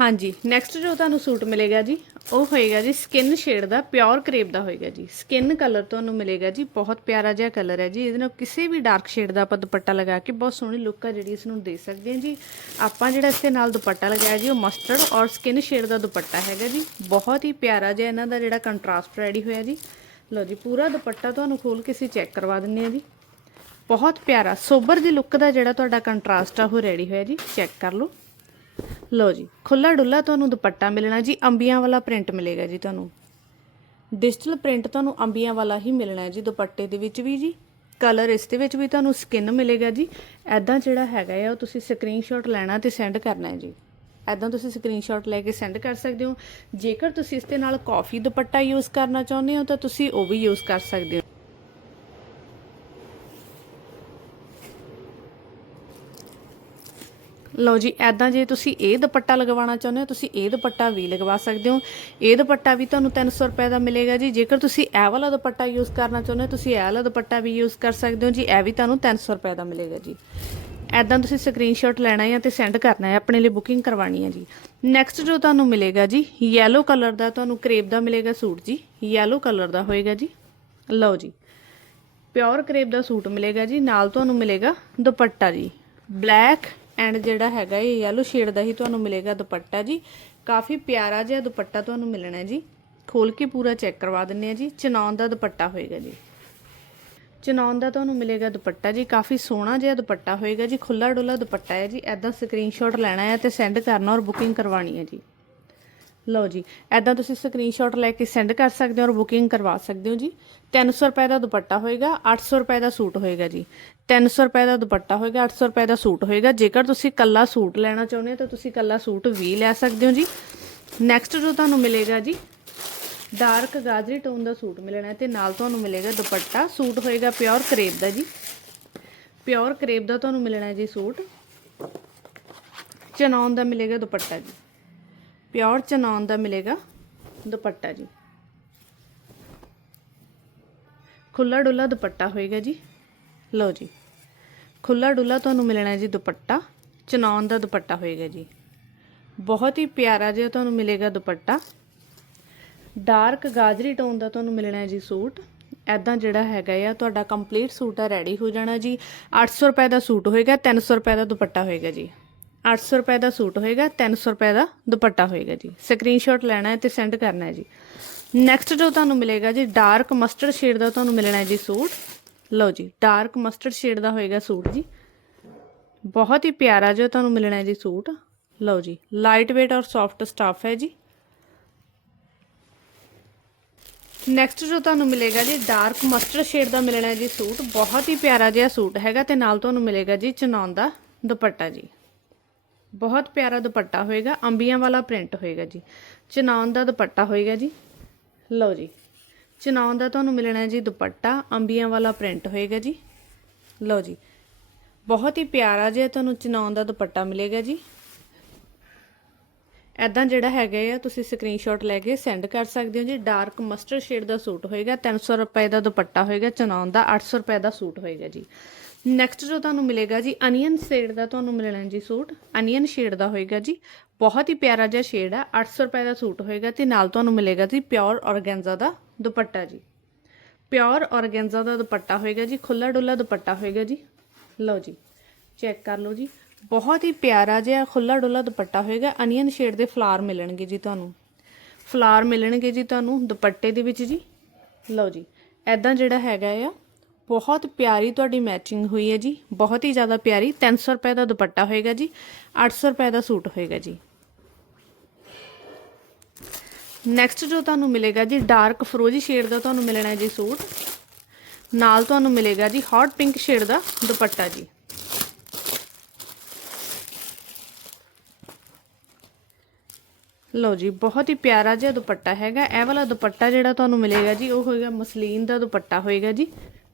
ਹਾਂਜੀ ਨੈਕਸਟ ਜੋ ਤੁਹਾਨੂੰ ਸੂਟ ਮਿਲੇਗਾ ਜੀ, ਉਹ ਹੋਏਗਾ ਜੀ ਸਕਿਨ ਸ਼ੇਡ ਦਾ ਪਿਓਰ ਕਰੇਪ ਦਾ ਹੋਏਗਾ ਜੀ। ਸਕਿਨ ਕਲਰ ਤੁਹਾਨੂੰ ਮਿਲੇਗਾ ਜੀ, ਬਹੁਤ ਪਿਆਰਾ ਜਿਹਾ ਕਲਰ ਹੈ ਜੀ। ਇਹਦੇ ਨਾਲ ਕਿਸੇ ਵੀ ਡਾਰਕ ਸ਼ੇਡ ਦਾ ਆਪਾਂ ਦੁਪੱਟਾ ਲਗਾ ਕੇ ਬਹੁਤ ਸੋਹਣੀ ਲੁੱਕ ਆ ਜਿਹੜੀ ਇਸ ਨੂੰ ਦੇ ਸਕਦੇ ਹਾਂ ਜੀ। ਆਪਾਂ ਜਿਹੜਾ ਇਸ ਦੇ ਨਾਲ ਦੁਪੱਟਾ ਲਗਾਇਆ ਜੀ, ਉਹ ਮਸਟਰਡ ਔਰ ਸਕਿਨ ਸ਼ੇਡ ਦਾ ਦੁਪੱਟਾ ਹੈਗਾ ਜੀ। ਬਹੁਤ ਹੀ ਪਿਆਰਾ ਜਿਹਾ ਇਹਨਾਂ ਦਾ ਜਿਹੜਾ ਕੰਟਰਾਸਟ ਰੈਡੀ ਹੋਇਆ ਜੀ। ਲਓ ਜੀ, ਪੂਰਾ ਦੁਪੱਟਾ ਤੁਹਾਨੂੰ ਖੋਲ ਕੇ ਅਸੀਂ ਚੈੱਕ ਕਰਵਾ ਦਿੰਨੇ ਆ ਜੀ। ਬਹੁਤ ਪਿਆਰਾ, ਸੋਬਰ ਦੀ ਲੁੱਕ ਦਾ ਜਿਹੜਾ ਤੁਹਾਡਾ ਕੰਟਰਾਸਟ ਆ, ਉਹ ਰੈਡੀ ਹੋਇਆ ਜੀ। ਚੈੱਕ ਕਰ ਲਓ। ਲਓ ਜੀ ਖੁੱਲਾ ਡੁੱਲਾ ਤੁਹਾਨੂੰ ਦੁਪੱਟਾ ਮਿਲਣਾ ਜੀ, ਅੰਬੀਆਂ ਵਾਲਾ ਪ੍ਰਿੰਟ ਮਿਲੇਗਾ ਜੀ ਤੁਹਾਨੂੰ। ਡਿਜੀਟਲ ਪ੍ਰਿੰਟ ਤੁਹਾਨੂੰ ਅੰਬੀਆਂ ਵਾਲਾ ਹੀ ਮਿਲਣਾ ਹੈ ਜੀ, ਦੁਪੱਟੇ ਦੇ ਵਿੱਚ ਵੀ ਜੀ ਕਲਰ ਇਸ ਦੇ ਵਿੱਚ ਵੀ ਤੁਹਾਨੂੰ ਸਕਿਨ ਮਿਲੇਗਾ ਜੀ। ਐਦਾਂ ਜਿਹੜਾ ਹੈਗਾ ਆ, ਉਹ ਤੁਸੀਂ ਸਕਰੀਨਸ਼ਾਟ ਲੈਣਾ ਤੇ ਸੈਂਡ ਕਰਨਾ ਹੈ ਜੀ। ਐਦਾਂ ਤੁਸੀਂ ਸਕਰੀਨਸ਼ਾਟ ਲੈ ਕੇ ਸੈਂਡ ਕਰ ਸਕਦੇ ਹੋ। ਜੇਕਰ ਤੁਸੀਂ ਇਸ ਦੇ ਨਾਲ ਕਾਫੀ ਦੁਪੱਟਾ ਯੂਜ਼ ਕਰਨਾ ਚਾਹੁੰਦੇ ਹੋ, ਤਾਂ ਤੁਸੀਂ ਉਹ ਵੀ ਯੂਜ਼ ਕਰ ਸਕਦੇ ਹੋ। ਲਓ ਜੀ ਐਦਾਂ ਜੇ ਤੁਸੀਂ ਇਹ ਦੁਪੱਟਾ ਲਗਵਾਉਣਾ ਚਾਹੁੰਦੇ ਹੋ, ਤੁਸੀਂ ਇਹ ਦੁਪੱਟਾ ਵੀ ਲਗਵਾ ਸਕਦੇ ਹੋ। ਇਹ ਦੁਪੱਟਾ ਵੀ ਤੁਹਾਨੂੰ 300 ਰੁਪਏ ਦਾ ਮਿਲੇਗਾ ਜੀ। ਜੇਕਰ ਤੁਸੀਂ ਇਹ ਵਾਲਾ ਦੁਪੱਟਾ ਯੂਜ਼ ਕਰਨਾ ਚਾਹੁੰਦੇ ਹੋ, ਤੁਸੀਂ ਇਹ ਵਾਲਾ ਦੁਪੱਟਾ ਵੀ ਯੂਜ਼ ਕਰ ਸਕਦੇ ਹੋ ਜੀ। ਇਹ ਵੀ ਤੁਹਾਨੂੰ 300 ਰੁਪਏ ਦਾ ਮਿਲੇਗਾ ਜੀ। ਐਦਾਂ ਤੁਸੀਂ ਸਕਰੀਨਸ਼ਾਟ ਲੈਣਾ ਹੈ ਤੇ ਸੈਂਡ ਕਰਨਾ ਹੈ, ਆਪਣੇ ਲਈ ਬੁਕਿੰਗ ਕਰਵਾਉਣੀ ਹੈ ਜੀ। ਨੈਕਸਟ ਜੋ ਤੁਹਾਨੂੰ ਮਿਲੇਗਾ ਜੀ ਯੈਲੋ ਕਲਰ ਦਾ ਤੁਹਾਨੂੰ ਕਰੇਪ ਦਾ ਮਿਲੇਗਾ ਸੂਟ ਜੀ। ਯੈਲੋ ਕਲਰ ਦਾ ਹੋਏਗਾ ਜੀ। ਲਓ ਜੀ ਪਿਓਰ ਕਰੇਪ ਦਾ ਸੂਟ ਮਿਲੇਗਾ ਜੀ। ਨਾਲ ਤੁਹਾਨੂੰ ਮਿਲੇਗਾ ਦੁਪੱਟਾ ਜੀ। ਬਲੈਕ ਐਂਡ ਜਿਹੜਾ ਹੈਗਾ ਇਹ ਯੈਲੋ ਸ਼ੇਡ ਦਾ ਹੀ ਤੁਹਾਨੂੰ ਮਿਲੇਗਾ ਦੁਪੱਟਾ ਜੀ। ਕਾਫੀ ਪਿਆਰਾ ਜਿਹਾ ਦੁਪੱਟਾ ਤੁਹਾਨੂੰ ਮਿਲਣਾ ਜੀ। ਖੋਲ ਕੇ ਪੂਰਾ ਚੈੱਕ ਕਰਵਾ ਦਿੰਨੇ ਆ ਜੀ। ਚਨੌਨ ਦਾ ਦੁਪੱਟਾ ਹੋਏਗਾ ਜੀ। ਚਨੌਨ ਦਾ ਤੁਹਾਨੂੰ ਮਿਲੇਗਾ ਦੁਪੱਟਾ ਜੀ। ਕਾਫੀ ਸੋਹਣਾ ਜਿਹਾ ਦੁਪੱਟਾ ਹੋਏਗਾ ਜੀ। ਖੁੱਲਾ ਡੁੱਲਾ ਦੁਪੱਟਾ ਹੈ ਜੀ। ਐਦਾਂ ਸਕਰੀਨਸ਼ਾਟ ਲੈਣਾ ਹੈ ਤੇ ਸੈਂਡ ਕਰਨਾ ਔਰ ਬੁਕਿੰਗ ਕਰਵਾਉਣੀ ਹੈ ਜੀ। ਲਓ ਜੀ। ਐਦਾਂ ਤੁਸੀਂ ਸਕਰੀਨਸ਼ਾਟ ਲੈ ਕੇ ਸੈਂਡ ਕਰ ਸਕਦੇ ਹੋ ਔਰ ਬੁਕਿੰਗ ਕਰਵਾ ਸਕਦੇ ਹੋ ਜੀ। 300 ਰੁਪਏ ਦਾ ਦੁਪੱਟਾ ਹੋਏਗਾ। 800 ਰੁਪਏ ਦਾ ਸੂਟ ਹੋਏਗਾ ਜੀ। 300 ਰੁਪਏ ਦਾ ਦੁਪੱਟਾ ਹੋਏਗਾ 800 ਰੁਪਏ ਦਾ ਸੂਟ ਹੋਏਗਾ। ਜੇਕਰ ਤੁਸੀਂ ਕੱਲਾ ਸੂਟ ਲੈਣਾ ਚਾਹੁੰਦੇ ਹੋ, ਤਾਂ ਤੁਸੀਂ ਕੱਲਾ ਸੂਟ ਵੀ ਲੈ ਸਕਦੇ ਹੋ ਜੀ। ਨੈਕਸਟ ਜੋ ਤੁਹਾਨੂੰ ਮਿਲੇਗਾ ਜੀ ਡਾਰਕ ਗਾਜਰੀ ਟੋਨ ਦਾ ਸੂਟ ਮਿਲਣਾ ਹੈ ਤੇ ਨਾਲ ਤੁਹਾਨੂੰ ਮਿਲੇਗਾ ਦੁਪੱਟਾ। ਸੂਟ ਹੋਏਗਾ ਪਿਓਰ ਕਰੇਪ ਦਾ ਜੀ। ਪਿਓਰ ਕਰੇਪ ਦਾ ਤੁਹਾਨੂੰ ਮਿਲਣਾ ਜੀ ਸੂਟ। ਚਨੌਨ ਦਾ ਮਿਲੇਗਾ ਦੁਪੱਟਾ ਜੀ। ਪਿਓਰ ਚਨੌਨ ਦਾ ਮਿਲੇਗਾ ਦੁਪੱਟਾ ਜੀ। ਖੁੱਲਾ ਡੁੱਲਾ ਦੁਪੱਟਾ ਹੋਏਗਾ ਜੀ। ਲਓ ਜੀ। ਖੁੱਲਾ ਡੁੱਲਾ ਤੁਹਾਨੂੰ ਮਿਲਣਾ ਜੀ ਦੁਪੱਟਾ। ਚਨੌਨ ਦਾ ਦੁਪੱਟਾ ਹੋਏਗਾ ਜੀ। ਬਹੁਤ ਹੀ ਪਿਆਰਾ ਜਿਹਾ ਤੁਹਾਨੂੰ ਮਿਲੇਗਾ ਦੁਪੱਟਾ। ਡਾਰਕ ਗਾਜਰੀ ਟੋਨ ਦਾ ਤੁਹਾਨੂੰ ਮਿਲਣਾ ਜੀ ਸੂਟ। ਐਦਾਂ ਜਿਹੜਾ ਹੈਗਾ ਆ, ਤੁਹਾਡਾ ਕੰਪਲੀਟ ਸੂਟ ਆ, ਰੈਡੀ ਹੋ ਜਾਣਾ ਜੀ। 800 ਰੁਪਏ ਦਾ ਸੂਟ ਹੋਏਗਾ 300 ਰੁਪਏ ਦਾ ਦੁਪੱਟਾ ਹੋਏਗਾ ਜੀ। 800 ਰੁਪਏ ਦਾ ਸੂਟ ਹੋਏਗਾ 300 ਰੁਪਏ ਦਾ ਦੁਪੱਟਾ ਹੋਏਗਾ ਜੀ। ਸਕਰੀਨਸ਼ਾਟ ਲੈਣਾ ਹੈ ਤੇ ਸੈਂਡ ਕਰਨਾ ਹੈ ਜੀ। ਨੈਕਸਟ ਜੋ ਤੁਹਾਨੂੰ ਮਿਲੇਗਾ ਜੀ, ਡਾਰਕ ਮਸਟਰਡ ਸ਼ੇਡ ਦਾ ਤੁਹਾਨੂੰ ਮਿਲਣਾ ਹੈ ਜੀ ਸੂਟ। ਲਓ ਜੀ ਡਾਰਕ ਮਸਟਰਡ ਸ਼ੇਡ ਦਾ ਹੋਏਗਾ ਸੂਟ ਜੀ। ਬਹੁਤ ਹੀ ਪਿਆਰਾ ਜਿਹਾ ਤੁਹਾਨੂੰ ਮਿਲਣਾ ਹੈ ਜੀ ਸੂਟ। ਲਓ ਜੀ ਲਾਈਟ weight ਔਰ ਸੌਫਟ ਸਟਫ ਹੈ ਜੀ। ਨੈਕਸਟ ਜੋ ਤੁਹਾਨੂੰ ਮਿਲੇਗਾ ਜੀ ਡਾਰਕ ਮਸਟਰਡ ਸ਼ੇਡ ਦਾ ਮਿਲਣਾ ਜੀ ਸੂਟ। ਬਹੁਤ ਹੀ ਪਿਆਰਾ ਜਿਹਾ ਸੂਟ ਹੈਗਾ ਤੇ ਨਾਲ ਤੁਹਾਨੂੰ ਮਿਲੇਗਾ ਜੀ ਚਨੌਨ ਦਾ ਦੁਪੱਟਾ ਜੀ। ਬਹੁਤ ਪਿਆਰਾ ਦੁਪੱਟਾ ਹੋਏਗਾ, ਅੰਬੀਆਂ ਵਾਲਾ ਪ੍ਰਿੰਟ ਹੋਏਗਾ ਜੀ। ਚਨੌਨ ਦਾ ਦੁਪੱਟਾ ਹੋਏਗਾ ਜੀ। ਲਓ ਜੀ ਚਨਾਉਣ ਦਾ ਤੁਹਾਨੂੰ ਮਿਲਣਾ ਜੀ ਦੁਪੱਟਾ, ਅੰਬੀਆਂ ਵਾਲਾ ਪ੍ਰਿੰਟ ਹੋਏਗਾ ਜੀ। ਲਓ ਜੀ, ਬਹੁਤ ਹੀ ਪਿਆਰਾ ਜਿਹਾ ਤੁਹਾਨੂੰ ਚਨੌਨ ਦਾ ਦੁਪੱਟਾ ਮਿਲੇਗਾ ਜੀ। ਐਦਾਂ ਜਿਹੜਾ ਹੈਗਾ ਆ, ਤੁਸੀਂ ਸਕਰੀਨਸ਼ਾਟ ਲੈ ਕੇ ਸੈਂਡ ਕਰ ਸਕਦੇ ਹੋ ਜੀ। ਡਾਰਕ ਮਸਟਰਡ ਸ਼ੇਡ ਦਾ ਸੂਟ ਹੋਏਗਾ 300 ਰੁਪਏ ਦਾ ਦੁਪੱਟਾ ਹੋਏਗਾ, ਚਨਾਉਣ ਦਾ 800 ਰੁਪਏ ਦਾ ਸੂਟ ਹੋਏਗਾ ਜੀ। ਨੈਕਸਟ ਜੋ ਤੁਹਾਨੂੰ ਮਿਲੇਗਾ ਜੀ ਅਨੀਅਨ ਸ਼ੇਡ ਦਾ ਤੁਹਾਨੂੰ ਮਿਲਣਾ ਜੀ ਸੂਟ। ਅਨੀਅਨ ਸ਼ੇਡ ਦਾ ਹੋਏਗਾ ਜੀ। ਬਹੁਤ ਹੀ ਪਿਆਰਾ ਜਿਹਾ ਸ਼ੇਡ ਹੈ 800 ਰੁਪਏ ਦਾ ਸੂਟ ਹੋਏਗਾ ਤੇ ਨਾਲ ਤੁਹਾਨੂੰ ਮਿਲੇਗਾ ਜੀ ਪਿਓਰ ਔਰਗੈਂਜ਼ਾ ਦਾ ਦੁਪੱਟਾ ਜੀ। ਪਿਓਰ ਔਰਗੈਂਜ਼ਾ ਦਾ ਦੁਪੱਟਾ ਹੋਏਗਾ ਜੀ ਖੁੱਲਾ ਡੁੱਲਾ ਦੁਪੱਟਾ ਹੋਏਗਾ ਜੀ। ਲਓ ਜੀ ਚੈੱਕ ਕਰ ਲਓ ਜੀ। ਬਹੁਤ ਹੀ ਪਿਆਰਾ ਜਿਹਾ ਖੁੱਲਾ ਡੁੱਲਾ ਦੁਪੱਟਾ ਹੋਏਗਾ ਅਨੀਅਨ ਸ਼ੇਡ ਦੇ ਫਲਾਰ ਮਿਲਣਗੇ ਜੀ ਤੁਹਾਨੂੰ। ਫਲਾਰ ਮਿਲਣਗੇ ਜੀ ਤੁਹਾਨੂੰ ਦੁਪੱਟੇ ਦੇ ਵਿੱਚ ਜੀ। ਲਓ ਜੀ ਐਦਾਂ ਜਿਹੜਾ ਹੈਗਾ ਆ ਬਹੁਤ ਪਿਆਰੀ ਤੁਹਾਡੀ ਮੈਚਿੰਗ ਹੋਈ ਹੈ ਜੀ। ਬਹੁਤ ਹੀ ਜ਼ਿਆਦਾ ਪਿਆਰੀ। 300 ਰੁਪਏ ਦਾ ਦੁਪੱਟਾ ਹੋਏਗਾ ਜੀ। 800 ਰੁਪਏ ਦਾ ਸੂਟ ਹੋਏਗਾ ਜੀ। ਨੈਕਸਟ ਜੋ ਤੁਹਾਨੂੰ ਮਿਲੇਗਾ ਜੀ ਡਾਰਕ ਫਰੋਜੀ ਸ਼ੇਡ ਦਾ ਤੁਹਾਨੂੰ ਮਿਲਣਾ ਜੀ ਸੂਟ। ਨਾਲ ਤੁਹਾਨੂੰ ਮਿਲੇਗਾ ਜੀ ਹੌਟ ਪਿੰਕ ਸ਼ੇਡ ਦਾ ਦੁਪੱਟਾ ਜੀ। ਲਓ ਜੀ, ਬਹੁਤ ਹੀ ਪਿਆਰਾ ਜਿਹਾ ਦੁਪੱਟਾ ਹੈਗਾ। ਇਹ ਵਾਲਾ ਦੁਪੱਟਾ ਜਿਹੜਾ ਤੁਹਾਨੂੰ ਮਿਲੇਗਾ ਜੀ, ਉਹ ਹੋਏਗਾ ਮਸਲੀਨ ਦਾ ਦੁਪੱਟਾ ਹੋਏਗਾ ਜੀ।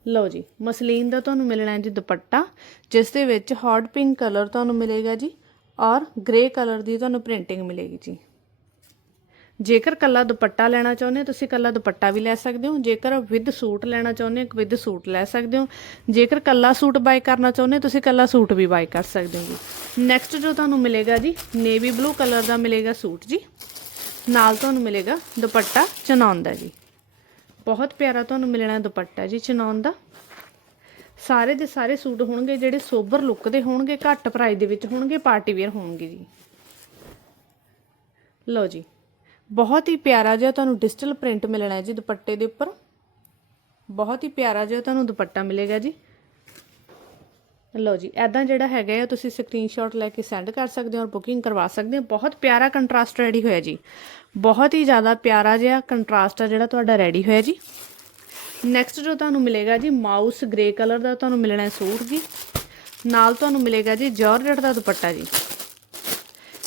ਲਓ ਜੀ, ਮਸਲੀਨ ਦਾ ਤੁਹਾਨੂੰ ਮਿਲਣਾ ਹੈ ਜੀ ਦੁਪੱਟਾ, ਜਿਸ ਦੇ ਵਿੱਚ ਹੌਟ ਪਿੰਕ ਕਲਰ ਤੁਹਾਨੂੰ ਮਿਲੇਗਾ ਜੀ, ਔਰ ਗ੍ਰੇ ਕਲਰ ਦੀ ਤੁਹਾਨੂੰ ਪ੍ਰਿੰਟਿੰਗ ਮਿਲੇਗੀ ਜੀ। ਜੇਕਰ ਕੱਲਾ ਦੁਪੱਟਾ ਲੈਣਾ ਚਾਹੁੰਦੇ ਹੋ, ਤੁਸੀਂ ਕੱਲਾ ਦੁਪੱਟਾ ਵੀ ਲੈ ਸਕਦੇ ਹੋ, ਜੇਕਰ ਵਿਦ ਸੂਟ ਲੈਣਾ ਚਾਹੁੰਦੇ ਹੋ ਵਿਦ ਸੂਟ ਲੈ ਸਕਦੇ ਹੋ, ਜੇਕਰ ਕੱਲਾ ਸੂਟ ਬਾਈ ਕਰਨਾ ਚਾਹੁੰਦੇ ਹੋ, ਤੁਸੀਂ ਕੱਲਾ ਸੂਟ ਵੀ ਬਾਈ ਕਰ ਸਕਦੇ ਹੋ ਜੀ। ਨੈਕਸਟ ਜੋ ਤੁਹਾਨੂੰ ਮਿਲੇਗਾ ਜੀ ਨੇਵੀ ਬਲੂ ਕਲਰ ਦਾ ਮਿਲੇਗਾ ਸੂਟ ਜੀ। ਨਾਲ ਤੁਹਾਨੂੰ ਮਿਲੇਗਾ ਦੁਪੱਟਾ ਚਨਾਉਣ ਦਾ ਜੀ। ਬਹੁਤ ਪਿਆਰਾ ਤੁਹਾਨੂੰ ਮਿਲਣਾ ਦੁਪੱਟਾ ਜੀ ਚਨੌਨ ਦਾ। ਸਾਰੇ ਦੇ ਸਾਰੇ ਸੂਟ ਹੋਣਗੇ ਜਿਹੜੇ ਸੋਬਰ ਲੁੱਕ ਦੇ ਹੋਣਗੇ, ਘੱਟ ਪ੍ਰਾਈਸ ਦੇ ਵਿੱਚ ਹੋਣਗੇ ਪਾਰਟੀ ਵੇਅਰ ਹੋਣਗੇ ਜੀ। ਲਓ ਜੀ, ਬਹੁਤ ਹੀ ਪਿਆਰਾ ਜਿਹਾ ਤੁਹਾਨੂੰ ਡਿਜੀਟਲ ਪ੍ਰਿੰਟ ਮਿਲਣਾ ਹੈ ਜੀ ਦੁਪੱਟੇ ਦੇ ਉੱਪਰ। ਬਹੁਤ ਹੀ ਪਿਆਰਾ ਜਿਹਾ ਤੁਹਾਨੂੰ ਦੁਪੱਟਾ ਮਿਲੇਗਾ ਜੀ। ਲਓ ਜੀ ਐਦਾਂ ਜਿਹੜਾ ਹੈਗਾ ਹੈ ਤੁਸੀਂ ਸਕਰੀਨਸ਼ਾਟ ਲੈ ਕੇ ਸੈਂਡ ਕਰ ਸਕਦੇ ਹੋ ਔਰ ਬੁਕਿੰਗ ਕਰਵਾ ਸਕਦੇ ਹੋ। ਬਹੁਤ ਪਿਆਰਾ ਕੰਟਰਾਸਟ ਰੈਡੀ ਹੋਇਆ ਜੀ। ਬਹੁਤ ਹੀ ਜ਼ਿਆਦਾ ਪਿਆਰਾ ਜਿਹਾ ਕੰਟਰਾਸਟ ਆ ਜਿਹੜਾ ਤੁਹਾਡਾ ਰੈਡੀ ਹੋਇਆ ਜੀ। ਨੈਕਸਟ ਜੋ ਤੁਹਾਨੂੰ ਮਿਲੇਗਾ ਜੀ ਮਾਊਸ ਗ੍ਰੇ ਕਲਰ ਦਾ ਤੁਹਾਨੂੰ ਮਿਲਣਾ ਹੈ ਸੂਟ ਜੀ। ਨਾਲ ਤੁਹਾਨੂੰ ਮਿਲੇਗਾ ਜੀ ਜਾਰਜਟ ਦਾ ਦੁਪੱਟਾ ਜੀ।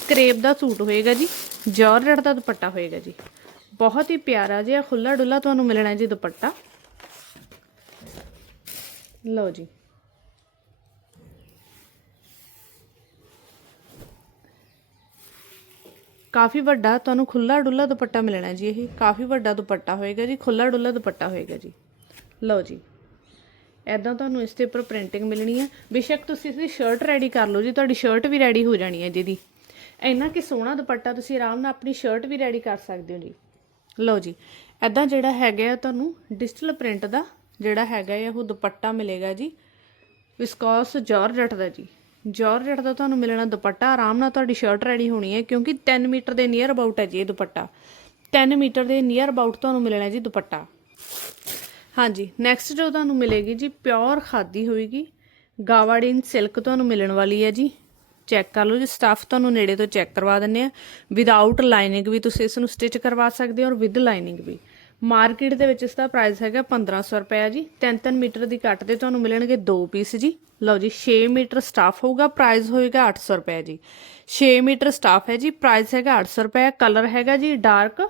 ਕਰੇਬ ਦਾ ਸੂਟ ਹੋਏਗਾ ਜੀ ਜਾਰਜਟ ਦਾ ਦੁਪੱਟਾ ਹੋਏਗਾ ਜੀ। ਬਹੁਤ ਹੀ ਪਿਆਰਾ ਜਿਹਾ ਖੁੱਲਾ ਡੁੱਲਾ ਤੁਹਾਨੂੰ ਮਿਲਣਾ ਜੀ ਦੁਪੱਟਾ। ਲਓ ਜੀ। ਕਾਫੀ ਵੱਡਾ ਤੁਹਾਨੂੰ ਖੁੱਲਾ ਡੁੱਲਾ ਦੁਪੱਟਾ ਮਿਲਣਾ ਜੀ ਇਹ। ਕਾਫੀ ਵੱਡਾ ਦੁਪੱਟਾ ਹੋਏਗਾ ਜੀ ਖੁੱਲਾ ਡੁੱਲਾ ਦੁਪੱਟਾ ਹੋਏਗਾ ਜੀ। ਲਓ ਜੀ। ਐਦਾਂ ਤੁਹਾਨੂੰ ਇਸ ਦੇ ਉੱਪਰ ਪ੍ਰਿੰਟਿੰਗ ਮਿਲਣੀ ਹੈ ਬੇਸ਼ੱਕ ਤੁਸੀਂ ਇਸਦੀ ਸ਼ਰਟ ਰੈਡੀ ਕਰ ਲਓ ਜੀ, ਤੁਹਾਡੀ ਸ਼ਰਟ ਵੀ ਰੈਡੀ ਹੋ ਜਾਣੀ ਹੈ ਜਿਹਦੀ ਇੰਨਾ ਕਿ ਸੋਹਣਾ ਦੁਪੱਟਾ ਤੁਸੀਂ ਆਰਾਮ ਨਾਲ ਆਪਣੀ ਸ਼ਰਟ ਵੀ ਰੈਡੀ ਕਰ ਸਕਦੇ ਹੋ ਜੀ। ਲਓ ਜੀ। ਐਦਾਂ ਜਿਹੜਾ ਹੈਗਾ ਤੁਹਾਨੂੰ ਡਿਜੀਟਲ ਪ੍ਰਿੰਟ ਦਾ ਜਿਹੜਾ ਹੈਗਾ ਹੈ ਉਹ ਦੁਪੱਟਾ ਮਿਲੇਗਾ ਜੀ। ਵਿਸਕੋਸ ਜਾਰਜਟ ਦਾ ਜੀ। ਜਾਰਜਟ ਦਾ ਤੁਹਾਨੂੰ ਮਿਲਣਾ ਦੁਪੱਟਾ, ਆਰਾਮ ਨਾਲ ਤੁਹਾਡੀ ਸ਼ਰਟ ਰੈਡੀ ਹੋਣੀ ਹੈ, ਕਿਉਂਕਿ 3 ਮੀਟਰ ਦੇ ਨੀਅਰ ਅਬਾਊਟ ਹੈ ਜੀ ਇਹ ਦੁਪੱਟਾ। 3 ਮੀਟਰ ਦੇ ਨੀਅਰ ਅਬਾਊਟ ਤੁਹਾਨੂੰ ਮਿਲਣਾ ਜੀ ਦੁਪੱਟਾ। ਹਾਂਜੀ ਨੈਕਸਟ ਜੋ ਤੁਹਾਨੂੰ ਮਿਲੇਗੀ ਜੀ ਪਿਓਰ ਖਾਦੀ ਹੋਏਗੀ। ਗਾਵਾਡੀਨ ਸਿਲਕ ਤੁਹਾਨੂੰ ਮਿਲਣ ਵਾਲੀ ਹੈ ਜੀ। ਚੈੱਕ ਕਰ ਲਓ ਜੀ ਸਟਫ ਤੁਹਾਨੂੰ ਨੇੜੇ ਤੋਂ ਚੈੱਕ ਕਰਵਾ ਦਿੰਨੇ ਆ ਵਿਦਆਊਟ ਲਾਈਨਿੰਗ ਵੀ ਤੁਸੀਂ ਇਸ ਨੂੰ ਸਟਿਚ ਕਰਵਾ ਸਕਦੇ ਹੋ ਔਰ ਵਿਦ ਲਾਈਨਿੰਗ ਵੀ। ਮਾਰਕੀਟ ਦੇ ਵਿੱਚ ਇਸ ਦਾ ਪ੍ਰਾਈਸ ਹੈਗਾ 1500 ਰੁਪਏ ਜੀ। 3-3 ਮੀਟਰ ਦੀ ਕੱਟ ਦੇ ਤੁਹਾਨੂੰ ਮਿਲਣਗੇ ਦੋ ਪੀਸ ਜੀ। ਲਓ ਜੀ 6 ਮੀਟਰ ਸਟਾਫ ਹੋਊਗਾ ਪ੍ਰਾਈਸ ਹੋਏਗਾ 800 ਰੁਪਏ ਜੀ। 6 ਮੀਟਰ ਸਟਾਫ ਹੈ ਜੀ ਪ੍ਰਾਈਸ ਹੈਗਾ 800 ਰੁਪਏ। ਕਲਰ ਹੈਗਾ ਜੀ ਡਾਰਕ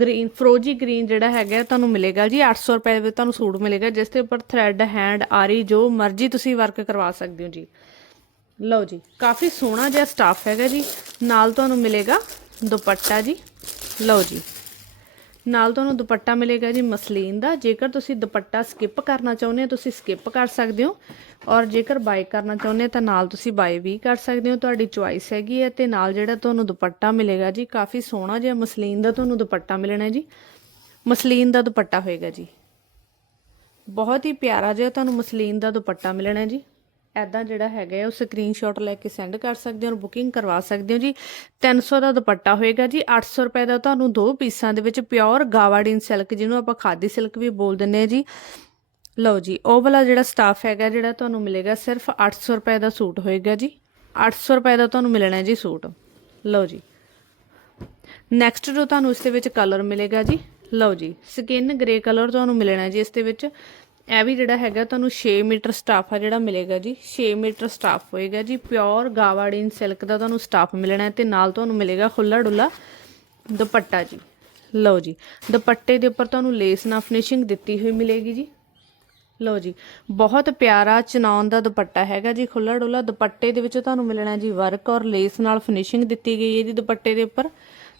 ਗ੍ਰੀਨ ਫਰੋਜੀ ਗ੍ਰੀਨ ਜਿਹੜਾ ਹੈਗਾ ਤੁਹਾਨੂੰ ਮਿਲੇਗਾ ਜੀ। 800 ਰੁਪਏ ਦੇ ਵਿੱਚ ਤੁਹਾਨੂੰ ਸੂਟ ਮਿਲੇਗਾ, ਜਿਸ ਦੇ ਉੱਪਰ ਥ੍ਰੈਡ ਹੈਂਡ ਆਰੀ, ਜੋ ਮਰਜ਼ੀ ਤੁਸੀਂ ਵਰਕ ਕਰਵਾ ਸਕਦੇ ਹੋ ਜੀ। ਲਓ ਜੀ, ਕਾਫੀ ਸੋਹਣਾ ਜਿਹਾ ਸਟਾਫ ਹੈਗਾ ਜੀ। ਨਾਲ ਤੁਹਾਨੂੰ ਮਿਲੇਗਾ ਦੁਪੱਟਾ ਜੀ। ਲਓ ਜੀ ਨਾਲ ਤੁਹਾਨੂੰ ਦੁਪੱਟਾ ਮਿਲੇਗਾ ਜੀ ਮਸਲੀਨ ਦਾ। ਜੇਕਰ ਤੁਸੀਂ ਦੁਪੱਟਾ ਸਕਿਪ ਕਰਨਾ ਚਾਹੁੰਦੇ ਹੋ, ਤੁਸੀਂ ਸਕਿਪ ਕਰ ਸਕਦੇ ਹੋ। ਔਰ ਜੇਕਰ ਬਾਏ ਕਰਨਾ ਚਾਹੁੰਦੇ ਹੋ, ਤਾਂ ਨਾਲ ਤੁਸੀਂ ਬਾਏ ਵੀ ਕਰ ਸਕਦੇ ਹੋ। ਤੁਹਾਡੀ ਚੁਆਇਸ ਹੈਗੀ ਹੈ ਤੇ ਨਾਲ ਜਿਹੜਾ ਤੁਹਾਨੂੰ ਦੁਪੱਟਾ ਮਿਲੇਗਾ ਜੀ, ਕਾਫੀ ਸੋਹਣਾ ਜਿਹਾ ਮਸਲੀਨ ਦਾ ਤੁਹਾਨੂੰ ਦੁਪੱਟਾ ਮਿਲਣਾ ਜੀ। ਮਸਲੀਨ ਦਾ ਦੁਪੱਟਾ ਹੋਏਗਾ ਜੀ। ਬਹੁਤ ਹੀ ਪਿਆਰਾ ਜਿਹਾ ਤੁਹਾਨੂੰ ਮਸਲੀਨ ਦਾ ਦੁਪੱਟਾ ਮਿਲਣਾ ਜੀ। ਐਦਾਂ ਜਿਹੜਾ ਹੈਗਾ ਉਹ ਸਕਰੀਨਸ਼ਾਟ ਲੈ ਕੇ ਸੈਂਡ ਕਰ ਸਕਦੇ ਹੋ ਔਰ ਬੁਕਿੰਗ ਕਰਵਾ ਸਕਦੇ ਹੋ ਜੀ। 300 ਦਾ ਦੁਪੱਟਾ ਹੋਏਗਾ ਜੀ 800 ਰੁਪਏ ਦਾ ਤੁਹਾਨੂੰ ਦੋ ਪੀਸਾਂ ਦੇ ਵਿੱਚ ਪਿਓਰ ਗਾਵਾਡੀਨ ਸਿਲਕ ਜਿਹਨੂੰ ਆਪਾਂ ਖਾਦੀ ਸਿਲਕ ਵੀ ਬੋਲ ਦਿੰਦੇ ਆ ਜੀ। ਲਓ ਜੀ, ਉਹ ਵਾਲਾ ਜਿਹੜਾ ਸਟਾਫ ਹੈਗਾ ਜਿਹੜਾ ਤੁਹਾਨੂੰ ਮਿਲੇਗਾ, ਸਿਰਫ 800 ਰੁਪਏ ਦਾ ਸੂਟ ਹੋਏਗਾ ਜੀ। 800 ਰੁਪਏ ਦਾ ਤੁਹਾਨੂੰ ਮਿਲਣਾ ਜੀ ਸੂਟ। ਲਓ ਜੀ। ਨੈਕਸਟ ਜੋ ਤੁਹਾਨੂੰ ਇਸ ਦੇ ਵਿੱਚ ਕਲਰ ਮਿਲੇਗਾ ਜੀ, ਲਓ ਜੀ ਸਕਿਨ ਗ੍ਰੇ ਕਲਰ ਤੁਹਾਨੂੰ ਮਿਲਣਾ ਜੀ ਇਸ ਦੇ ਵਿੱਚ। ਇਹ ਵੀ ਜਿਹੜਾ ਹੈਗਾ, ਤੁਹਾਨੂੰ 6 ਮੀਟਰ ਸਟਾਫ ਆ ਜਿਹੜਾ ਮਿਲੇਗਾ ਜੀ। 6 ਮੀਟਰ ਸਟਾਫ ਹੋਏਗਾ ਜੀ। ਪਿਓਰ ਗਾਵਾੜੀਨ ਸਿਲਕ ਦਾ ਤੁਹਾਨੂੰ ਸਟਾਫ ਮਿਲਣਾ ਹੈ ਤੇ ਨਾਲ ਤੁਹਾਨੂੰ ਮਿਲੇਗਾ ਖੁੱਲਾ ਡੁੱਲਾ ਦੁਪੱਟਾ ਜੀ। ਲਓ ਜੀ, ਦੁਪੱਟੇ ਦੇ ਉੱਪਰ ਤੁਹਾਨੂੰ ਲੇਸ ਨਾਲ ਫਿਨਿਸ਼ਿੰਗ ਦਿੱਤੀ ਹੋਈ ਮਿਲੇਗੀ ਜੀ। ਲਓ ਜੀ, ਬਹੁਤ ਪਿਆਰਾ ਚਨੌਨ ਦਾ ਦੁਪੱਟਾ ਹੈਗਾ ਜੀ ਖੁੱਲਾ ਡੁੱਲਾ ਦੁਪੱਟੇ ਦੇ ਵਿੱਚ ਤੁਹਾਨੂੰ ਮਿਲਣਾ ਜੀ ਵਰਕ ਔਰ ਲੇਸ ਨਾਲ ਫਿਨਿਸ਼ਿੰਗ ਦਿੱਤੀ ਗਈ ਹੈ ਜੀ ਦੁਪੱਟੇ ਦੇ ਉੱਪਰ।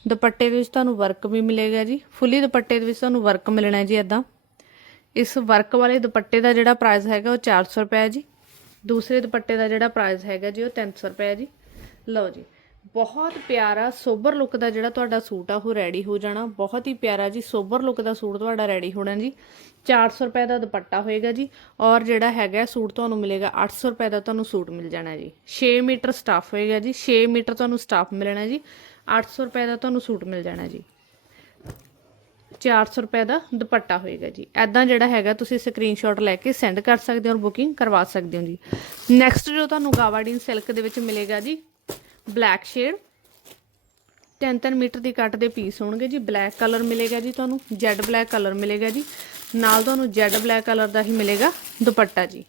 ਦੁਪੱਟੇ ਦੇ ਵਿੱਚ ਤੁਹਾਨੂੰ ਵਰਕ ਵੀ ਮਿਲੇਗਾ ਜੀ। ਫੁੱਲੀ ਦੁਪੱਟੇ ਦੇ ਵਿੱਚ ਤੁਹਾਨੂੰ ਵਰਕ ਮਿਲਣਾ ਜੀ ਇਦਾਂ ਇਸ ਵਰਕ ਵਾਲੇ ਦੁਪੱਟੇ ਦਾ ਜਿਹੜਾ ਪ੍ਰਾਈਸ ਹੈਗਾ ਉਹ 400 ਰੁਪਏ ਹੈ ਜੀ। ਦੂਸਰੇ ਦੁਪੱਟੇ ਦਾ ਜਿਹੜਾ ਪ੍ਰਾਈਸ ਹੈਗਾ ਜੀ ਉਹ 300 ਰੁਪਏ ਹੈ ਜੀ। ਲਓ ਜੀ, ਬਹੁਤ ਪਿਆਰਾ ਸੋਬਰ ਲੁੱਕ ਦਾ ਜਿਹੜਾ ਤੁਹਾਡਾ ਸੂਟ ਆ, ਉਹ ਰੈਡੀ ਹੋ ਜਾਣਾ। ਬਹੁਤ ਹੀ ਪਿਆਰਾ ਜੀ ਸੋਬਰ ਲੁੱਕ ਦਾ ਸੂਟ ਤੁਹਾਡਾ ਰੈਡੀ ਹੋਣਾ ਜੀ। 400 ਰੁਪਏ ਦਾ ਦੁਪੱਟਾ ਹੋਏਗਾ ਜੀ ਔਰ ਜਿਹੜਾ ਹੈਗਾ ਸੂਟ ਤੁਹਾਨੂੰ ਮਿਲੇਗਾ 800 ਰੁਪਏ ਦਾ ਤੁਹਾਨੂੰ ਸੂਟ ਮਿਲ ਜਾਣਾ ਜੀ। 6 ਮੀਟਰ ਸਟਾਫ ਹੋਏਗਾ ਜੀ 6 ਮੀਟਰ ਤੁਹਾਨੂੰ ਸਟਾਫ ਮਿਲਣਾ ਜੀ 800 ਰੁਪਏ ਦਾ ਤੁਹਾਨੂੰ ਸੂਟ ਮਿਲ ਜਾਣਾ ਜੀ। 400 ਰੁਪਏ ਦਾ ਦੁਪੱਟਾ ਹੋਏਗਾ ਜੀ। ਐਦਾਂ ਜਿਹੜਾ ਹੈਗਾ, ਤੁਸੀਂ ਸਕਰੀਨਸ਼ਾਟ ਲੈ ਕੇ ਸੈਂਡ ਕਰ ਸਕਦੇ ਹੋ ਔਰ ਬੁਕਿੰਗ ਕਰਵਾ ਸਕਦੇ ਹੋ ਜੀ। ਨੈਕਸਟ ਜੋ ਤੁਹਾਨੂੰ ਗਾਵਾਡੀਨ ਸਿਲਕ ਦੇ ਵਿੱਚ ਮਿਲੇਗਾ ਜੀ ਬਲੈਕ ਸ਼ੇਡ 10-10 ਮੀਟਰ ਦੀ ਕੱਟ ਦੇ ਪੀਸ ਹੋਣਗੇ ਜੀ। ਬਲੈਕ ਕਲਰ ਮਿਲੇਗਾ ਜੀ ਤੁਹਾਨੂੰ ਜੈਡ ਬਲੈਕ ਕਲਰ ਮਿਲੇਗਾ ਜੀ। ਨਾਲ ਤੁਹਾਨੂੰ ਜੈਡ ਬਲੈਕ ਕਲਰ ਦਾ ਹੀ ਮਿਲੇਗਾ ਦੁਪੱਟਾ ਜੀ।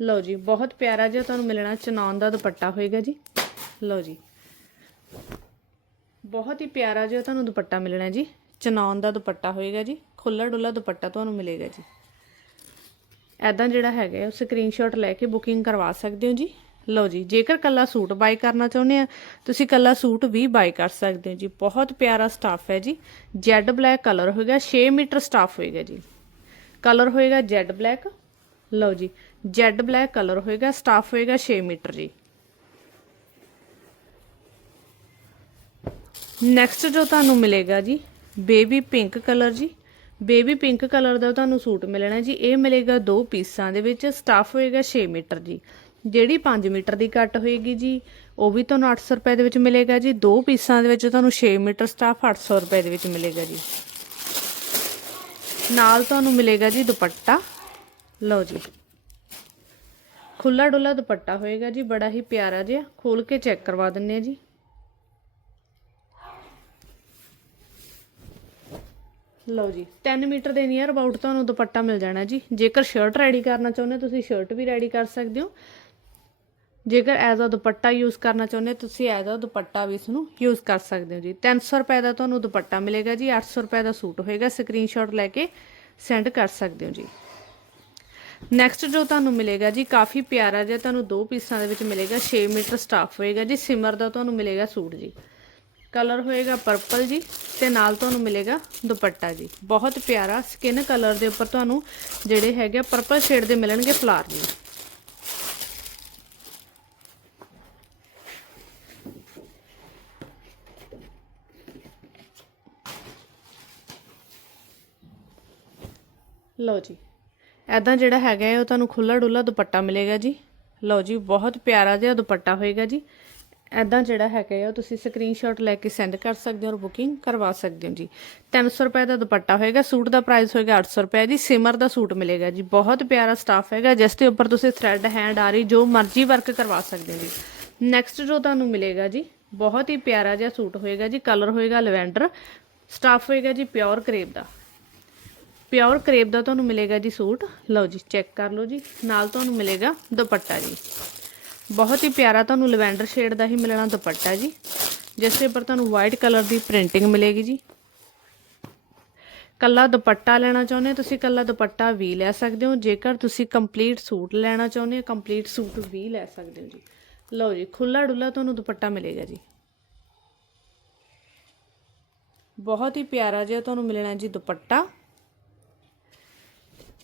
ਲਓ ਜੀ, ਬਹੁਤ ਪਿਆਰਾ ਜਿਹਾ ਤੁਹਾਨੂੰ ਮਿਲਣਾ ਚਨੌਨ ਦਾ ਦੁਪੱਟਾ ਹੋਏਗਾ ਜੀ। ਲਓ ਜੀ। ਬਹੁਤ ਹੀ ਪਿਆਰਾ ਜਿਹਾ ਤੁਹਾਨੂੰ ਦੁਪੱਟਾ ਮਿਲਣਾ ਜੀ। ਚਨੌਨ ਦਾ ਦੁਪੱਟਾ ਹੋਏਗਾ ਜੀ। ਖੁੱਲਾ ਡੁੱਲਾ ਦੁਪੱਟਾ ਤੁਹਾਨੂੰ ਮਿਲੇਗਾ ਜੀ। ਐਦਾਂ ਜਿਹੜਾ ਹੈਗਾ ਉਹ ਸਕਰੀਨਸ਼ਾਟ ਲੈ ਕੇ ਬੁਕਿੰਗ ਕਰਵਾ ਸਕਦੇ ਹੋ ਜੀ। ਲਓ ਜੀ, ਜੇਕਰ ਕੱਲਾ ਸੂਟ ਬਾਈ ਕਰਨਾ ਚਾਹੁੰਦੇ ਆ, ਤੁਸੀਂ ਕੱਲਾ ਸੂਟ ਵੀ ਬਾਈ ਕਰ ਸਕਦੇ ਹੋ ਜੀ। ਬਹੁਤ ਪਿਆਰਾ ਸਟਾਫ ਹੈ ਜੀ। ਜੈਡ ਬਲੈਕ ਕਲਰ ਹੋਏਗਾ 6 ਮੀਟਰ ਸਟਾਫ ਹੋਏਗਾ ਜੀ। ਕਲਰ ਹੋਏਗਾ ਜੈਡ ਬਲੈਕ ਲਓ ਜੀ ਜੈਡ ਬਲੈਕ ਕਲਰ ਹੋਏਗਾ ਸਟਾਫ ਹੋਏਗਾ 6 ਮੀਟਰ ਜੀ। ਨੈਕਸਟ ਜੋ ਤੁਹਾਨੂੰ ਮਿਲੇਗਾ ਜੀ ਬੇਬੀ ਪਿੰਕ ਕਲਰ ਜੀ। ਬੇਬੀ ਪਿੰਕ ਕਲਰ ਦਾ ਤੁਹਾਨੂੰ ਸੂਟ ਮਿਲਣਾ ਜੀ। ਇਹ ਮਿਲੇਗਾ ਦੋ ਪੀਸਾਂ ਦੇ ਵਿੱਚ। ਸਟਾਫ ਹੋਏਗਾ 6 ਮੀਟਰ ਜੀ। ਜਿਹੜੀ 5 ਮੀਟਰ ਦੀ ਕੱਟ ਹੋਏਗੀ ਜੀ, ਉਹ ਵੀ ਤੁਹਾਨੂੰ 800 ਰੁਪਏ ਦੇ ਵਿੱਚ ਮਿਲੇਗਾ ਜੀ। ਦੋ ਪੀਸਾਂ ਦੇ ਵਿੱਚ ਤੁਹਾਨੂੰ 6 ਮੀਟਰ ਸਟਾਫ 800 ਰੁਪਏ ਦੇ ਵਿੱਚ ਮਿਲੇਗਾ ਜੀ। ਨਾਲ ਤੁਹਾਨੂੰ ਮਿਲੇਗਾ ਜੀ ਦੁਪੱਟਾ। ਲਓ ਜੀ। ਖੁੱਲਾ ਡੁੱਲਾ ਦੁਪੱਟਾ ਹੋਏਗਾ ਜੀ। ਬੜਾ ਹੀ ਪਿਆਰਾ ਜਿਹਾ। ਖੋਲ ਕੇ ਚੈੱਕ ਕਰਵਾ ਦਿੰਨੇ ਆ ਜੀ। ਲਓ ਜੀ। 3 ਮੀਟਰ ਦੇ ਨੀਅਰ ਅਬਾਊਟ ਤੁਹਾਨੂੰ ਦੁਪੱਟਾ ਮਿਲ ਜਾਣਾ ਜੀ। ਜੇਕਰ ਸ਼ਰਟ ਰੈਡੀ ਕਰਨਾ ਚਾਹੁੰਦੇ ਹੋ, ਤੁਸੀਂ ਸ਼ਰਟ ਵੀ ਰੈਡੀ ਕਰ ਸਕਦੇ ਹੋ। ਜੇਕਰ ਐਜ਼ ਅ ਦੁਪੱਟਾ ਯੂਜ਼ ਕਰਨਾ ਚਾਹੁੰਦੇ ਹੋ, ਤੁਸੀਂ ਐਜ਼ ਅ ਦੁਪੱਟਾ ਵੀ ਇਸ ਨੂੰ ਯੂਜ਼ ਕਰ ਸਕਦੇ ਹੋ ਜੀ। 300 ਰੁਪਏ ਦਾ ਤੁਹਾਨੂੰ ਦੁਪੱਟਾ ਮਿਲੇਗਾ ਜੀ। 800 ਰੁਪਏ ਦਾ ਸੂਟ ਹੋਏਗਾ ਸਕਰੀਨਸ਼ਾਟ ਲੈ ਕੇ ਸੈਂਡ ਕਰ ਸਕਦੇ ਹੋ ਜੀ। ਨੈਕਸਟ ਜੋ ਤੁਹਾਨੂੰ ਮਿਲੇਗਾ ਜੀ, ਕਾਫੀ ਪਿਆਰਾ ਜਿਹਾ ਤੁਹਾਨੂੰ ਦੋ ਪੀਸਾਂ ਦੇ ਵਿੱਚ ਮਿਲੇਗਾ। 6 ਮੀਟਰ ਸਟਾਫ ਹੋਏਗਾ ਜੀ। ਸਿਮਰ ਦਾ ਤੁਹਾਨੂੰ ਮਿਲੇਗਾ ਸੂਟ ਜੀ। ਕਲਰ ਹੋਏਗਾ ਪਰਪਲ ਜੀ ਤੇ ਨਾਲ ਤੁਹਾਨੂੰ ਮਿਲੇਗਾ ਦੁਪੱਟਾ ਜੀ। ਬਹੁਤ ਪਿਆਰਾ ਸਕਿਨ ਕਲਰ ਦੇ ਉੱਪਰ ਤੁਹਾਨੂੰ ਜਿਹੜੇ ਹੈਗੇ ਪਰਪਲ ਸ਼ੇਡ ਦੇ ਮਿਲਣਗੇ ਫਲਾਰ ਜੀ। ਲਓ ਜੀ ਐਦਾਂ ਜਿਹੜਾ ਹੈਗਾ ਹੈ, ਉਹ ਤੁਹਾਨੂੰ ਖੁੱਲਾ ਡੁੱਲਾ ਦੁਪੱਟਾ ਮਿਲੇਗਾ ਜੀ। ਲਓ ਜੀ, ਬਹੁਤ ਪਿਆਰਾ ਜਿਹਾ ਦੁਪੱਟਾ ਹੋਏਗਾ ਜੀ। ਐਦਾਂ ਜਿਹੜਾ ਹੈਗਾ ਹੈ ਉਹ ਤੁਸੀਂ ਸਕਰੀਨਸ਼ਾਟ ਲੈ ਕੇ ਸੈਂਡ ਕਰ ਸਕਦੇ ਹੋ ਔਰ ਬੁਕਿੰਗ ਕਰਵਾ ਸਕਦੇ ਹੋ ਜੀ। 300 ਰੁਪਏ ਦਾ ਦੁਪੱਟਾ ਹੋਏਗਾ, ਸੂਟ ਦਾ ਪ੍ਰਾਈਸ ਹੋਏਗਾ 800 ਰੁਪਏ ਜੀ ਸਿਮਰ ਦਾ ਸੂਟ ਮਿਲੇਗਾ ਜੀ। ਬਹੁਤ ਪਿਆਰਾ ਸਟਾਫ ਹੈਗਾ, ਜਿਸ ਦੇ ਉੱਪਰ ਤੁਸੀਂ ਥ੍ਰੈਡ ਹੈਂਡ ਆਰੀ, ਜੋ ਮਰਜ਼ੀ ਵਰਕ ਕਰਵਾ ਸਕਦੇ ਹੋ ਜੀ। ਨੈਕਸਟ ਜੋ ਤੁਹਾਨੂੰ ਮਿਲੇਗਾ ਜੀ, ਬਹੁਤ ਹੀ ਪਿਆਰਾ ਜਿਹਾ ਸੂਟ ਹੋਏਗਾ ਜੀ ਕਲਰ ਹੋਏਗਾ ਲਵੈਂਡਰ ਸਟਾਫ ਹੋਏਗਾ ਜੀ ਪਿਓਰ ਕਰੇਪ ਦਾ। ਪਿਓਰ ਕਰੇਪ ਦਾ ਤੁਹਾਨੂੰ ਮਿਲੇਗਾ ਜੀ ਸੂਟ। ਲਓ ਜੀ ਚੈੱਕ ਕਰ ਲਓ ਜੀ, ਨਾਲ ਤੁਹਾਨੂੰ ਮਿਲੇਗਾ ਦੁਪੱਟਾ ਜੀ। ਬਹੁਤ ਹੀ ਪਿਆਰਾ ਤੁਹਾਨੂੰ ਲਵੈਂਡਰ ਸ਼ੇਡ ਦਾ ਹੀ ਮਿਲਣਾ ਦੁਪੱਟਾ ਜੀ। ਜਿਸ ਦੇ ਉੱਪਰ ਤੁਹਾਨੂੰ ਵਾਈਟ ਕਲਰ ਦੀ ਪ੍ਰਿੰਟਿੰਗ ਮਿਲੇਗੀ ਜੀ। ਕੱਲਾ ਦੁਪੱਟਾ ਲੈਣਾ ਚਾਹੁੰਦੇ ਤੁਸੀਂ ਕੱਲਾ ਦੁਪੱਟਾ ਵੀ ਲੈ ਸਕਦੇ ਹੋ। ਜੇਕਰ ਤੁਸੀਂ ਕੰਪਲੀਟ ਸੂਟ ਲੈਣਾ ਚਾਹੁੰਦੇ ਹੋ ਕੰਪਲੀਟ ਸੂਟ ਵੀ ਲੈ ਸਕਦੇ ਹੋ ਜੀ। ਲਓ ਜੀ ਖੁੱਲਾ ਡੁੱਲਾ ਤੁਹਾਨੂੰ ਦੁਪੱਟਾ ਮਿਲੇਗਾ ਜੀ। ਬਹੁਤ ਹੀ ਪਿਆਰਾ ਜਿਹਾ ਤੁਹਾਨੂੰ ਮਿਲਣਾ ਜੀ ਦੁਪੱਟਾ।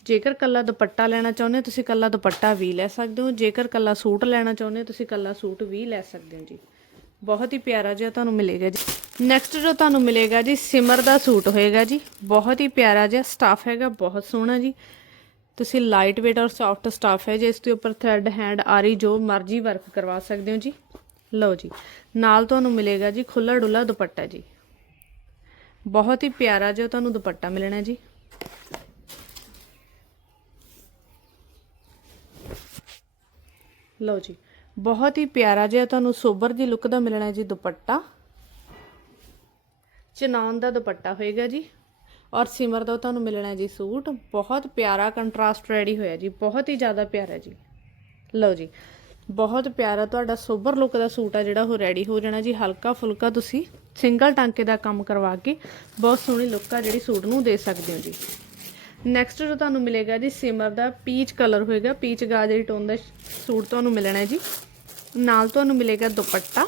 ਜੇਕਰ ਕੱਲਾ ਦੁਪੱਟਾ ਲੈਣਾ ਚਾਹੁੰਦੇ ਹੋ, ਤੁਸੀਂ ਕੱਲਾ ਦੁਪੱਟਾ ਵੀ ਲੈ ਸਕਦੇ ਹੋ। ਜੇਕਰ ਕੱਲਾ ਸੂਟ ਲੈਣਾ ਚਾਹੁੰਦੇ ਹੋ, ਤੁਸੀਂ ਕੱਲਾ ਸੂਟ ਵੀ ਲੈ ਸਕਦੇ ਹੋ ਜੀ। ਬਹੁਤ ਹੀ ਪਿਆਰਾ ਜਿਹਾ ਤੁਹਾਨੂੰ ਮਿਲੇਗਾ ਜੀ। ਨੈਕਸਟ ਜੋ ਤੁਹਾਨੂੰ ਮਿਲੇਗਾ ਜੀ, ਸਿਮਰ ਦਾ ਸੂਟ ਹੋਏਗਾ ਜੀ। ਬਹੁਤ ਹੀ ਪਿਆਰਾ ਜਿਹਾ ਸਟਾਫ ਹੈਗਾ, ਬਹੁਤ ਸੋਹਣਾ ਜੀ। ਤੁਸੀਂ ਲਾਈਟ weight ਔਰ ਸੌਫਟ ਸਟਾਫ ਹੈ ਜਿਸ ਦੇ ਉੱਪਰ ਥ੍ਰੈਡ ਹੈਂਡ ਆਰੀ, ਜੋ ਮਰਜ਼ੀ ਵਰਕ ਕਰਵਾ ਸਕਦੇ ਹੋ ਜੀ। ਲਓ ਜੀ, ਨਾਲ ਤੁਹਾਨੂੰ ਮਿਲੇਗਾ ਜੀ ਖੁੱਲਾ ਡੁੱਲਾ ਦੁਪੱਟਾ ਜੀ। ਬਹੁਤ ਹੀ ਪਿਆਰਾ ਜਿਹਾ ਤੁਹਾਨੂੰ ਦੁਪੱਟਾ ਮਿਲਣਾ ਜੀ। ਲਓ ਜੀ, ਬਹੁਤ ਹੀ ਪਿਆਰਾ ਜਿਹਾ ਤੁਹਾਨੂੰ ਸੋਬਰ ਦੀ ਲੁੱਕ ਦਾ ਮਿਲਣਾ ਹੈ ਜੀ ਦੁਪੱਟਾ। ਚਨਾਨ ਦਾ ਦੁਪੱਟਾ ਹੋਏਗਾ ਜੀ, ਔਰ ਸਿਮਰ ਦਾ ਤੁਹਾਨੂੰ ਮਿਲਣਾ ਜੀ ਸੂਟ। ਬਹੁਤ ਪਿਆਰਾ ਕੰਟਰਾਸਟ ਰੈਡੀ ਹੋਇਆ ਜੀ, ਬਹੁਤ ਹੀ ਜ਼ਿਆਦਾ ਪਿਆਰਾ ਜੀ। ਲਓ ਜੀ, ਬਹੁਤ ਪਿਆਰਾ ਤੁਹਾਡਾ ਸੋਬਰ ਲੁੱਕ ਦਾ ਸੂਟ ਆ ਜਿਹੜਾ ਉਹ ਰੈਡੀ ਹੋ ਜਾਣਾ ਜੀ। ਹਲਕਾ ਫੁਲਕਾ ਤੁਸੀਂ ਸਿੰਗਲ ਟਾਂਕੇ ਦਾ ਕੰਮ ਕਰਵਾ ਕੇ ਬਹੁਤ ਸੋਹਣੀ ਲੁੱਕ ਆ ਜਿਹੜੀ ਸੂਟ ਨੂੰ ਦੇ ਸਕਦੇ ਹੋ ਜੀ। ਨੈਕਸਟ ਜੋ ਤੁਹਾਨੂੰ ਮਿਲੇਗਾ ਜੀ ਸਿਮਰ ਦਾ ਪੀਚ ਕਲਰ ਹੋਏਗਾ। ਪੀਚ ਗਾਜਰੀ ਟੋਨ ਦਾ ਸੂਟ ਤੁਹਾਨੂੰ ਮਿਲਣਾ ਹੈ ਜੀ। ਨਾਲ ਤੁਹਾਨੂੰ ਮਿਲੇਗਾ ਦੁਪੱਟਾ।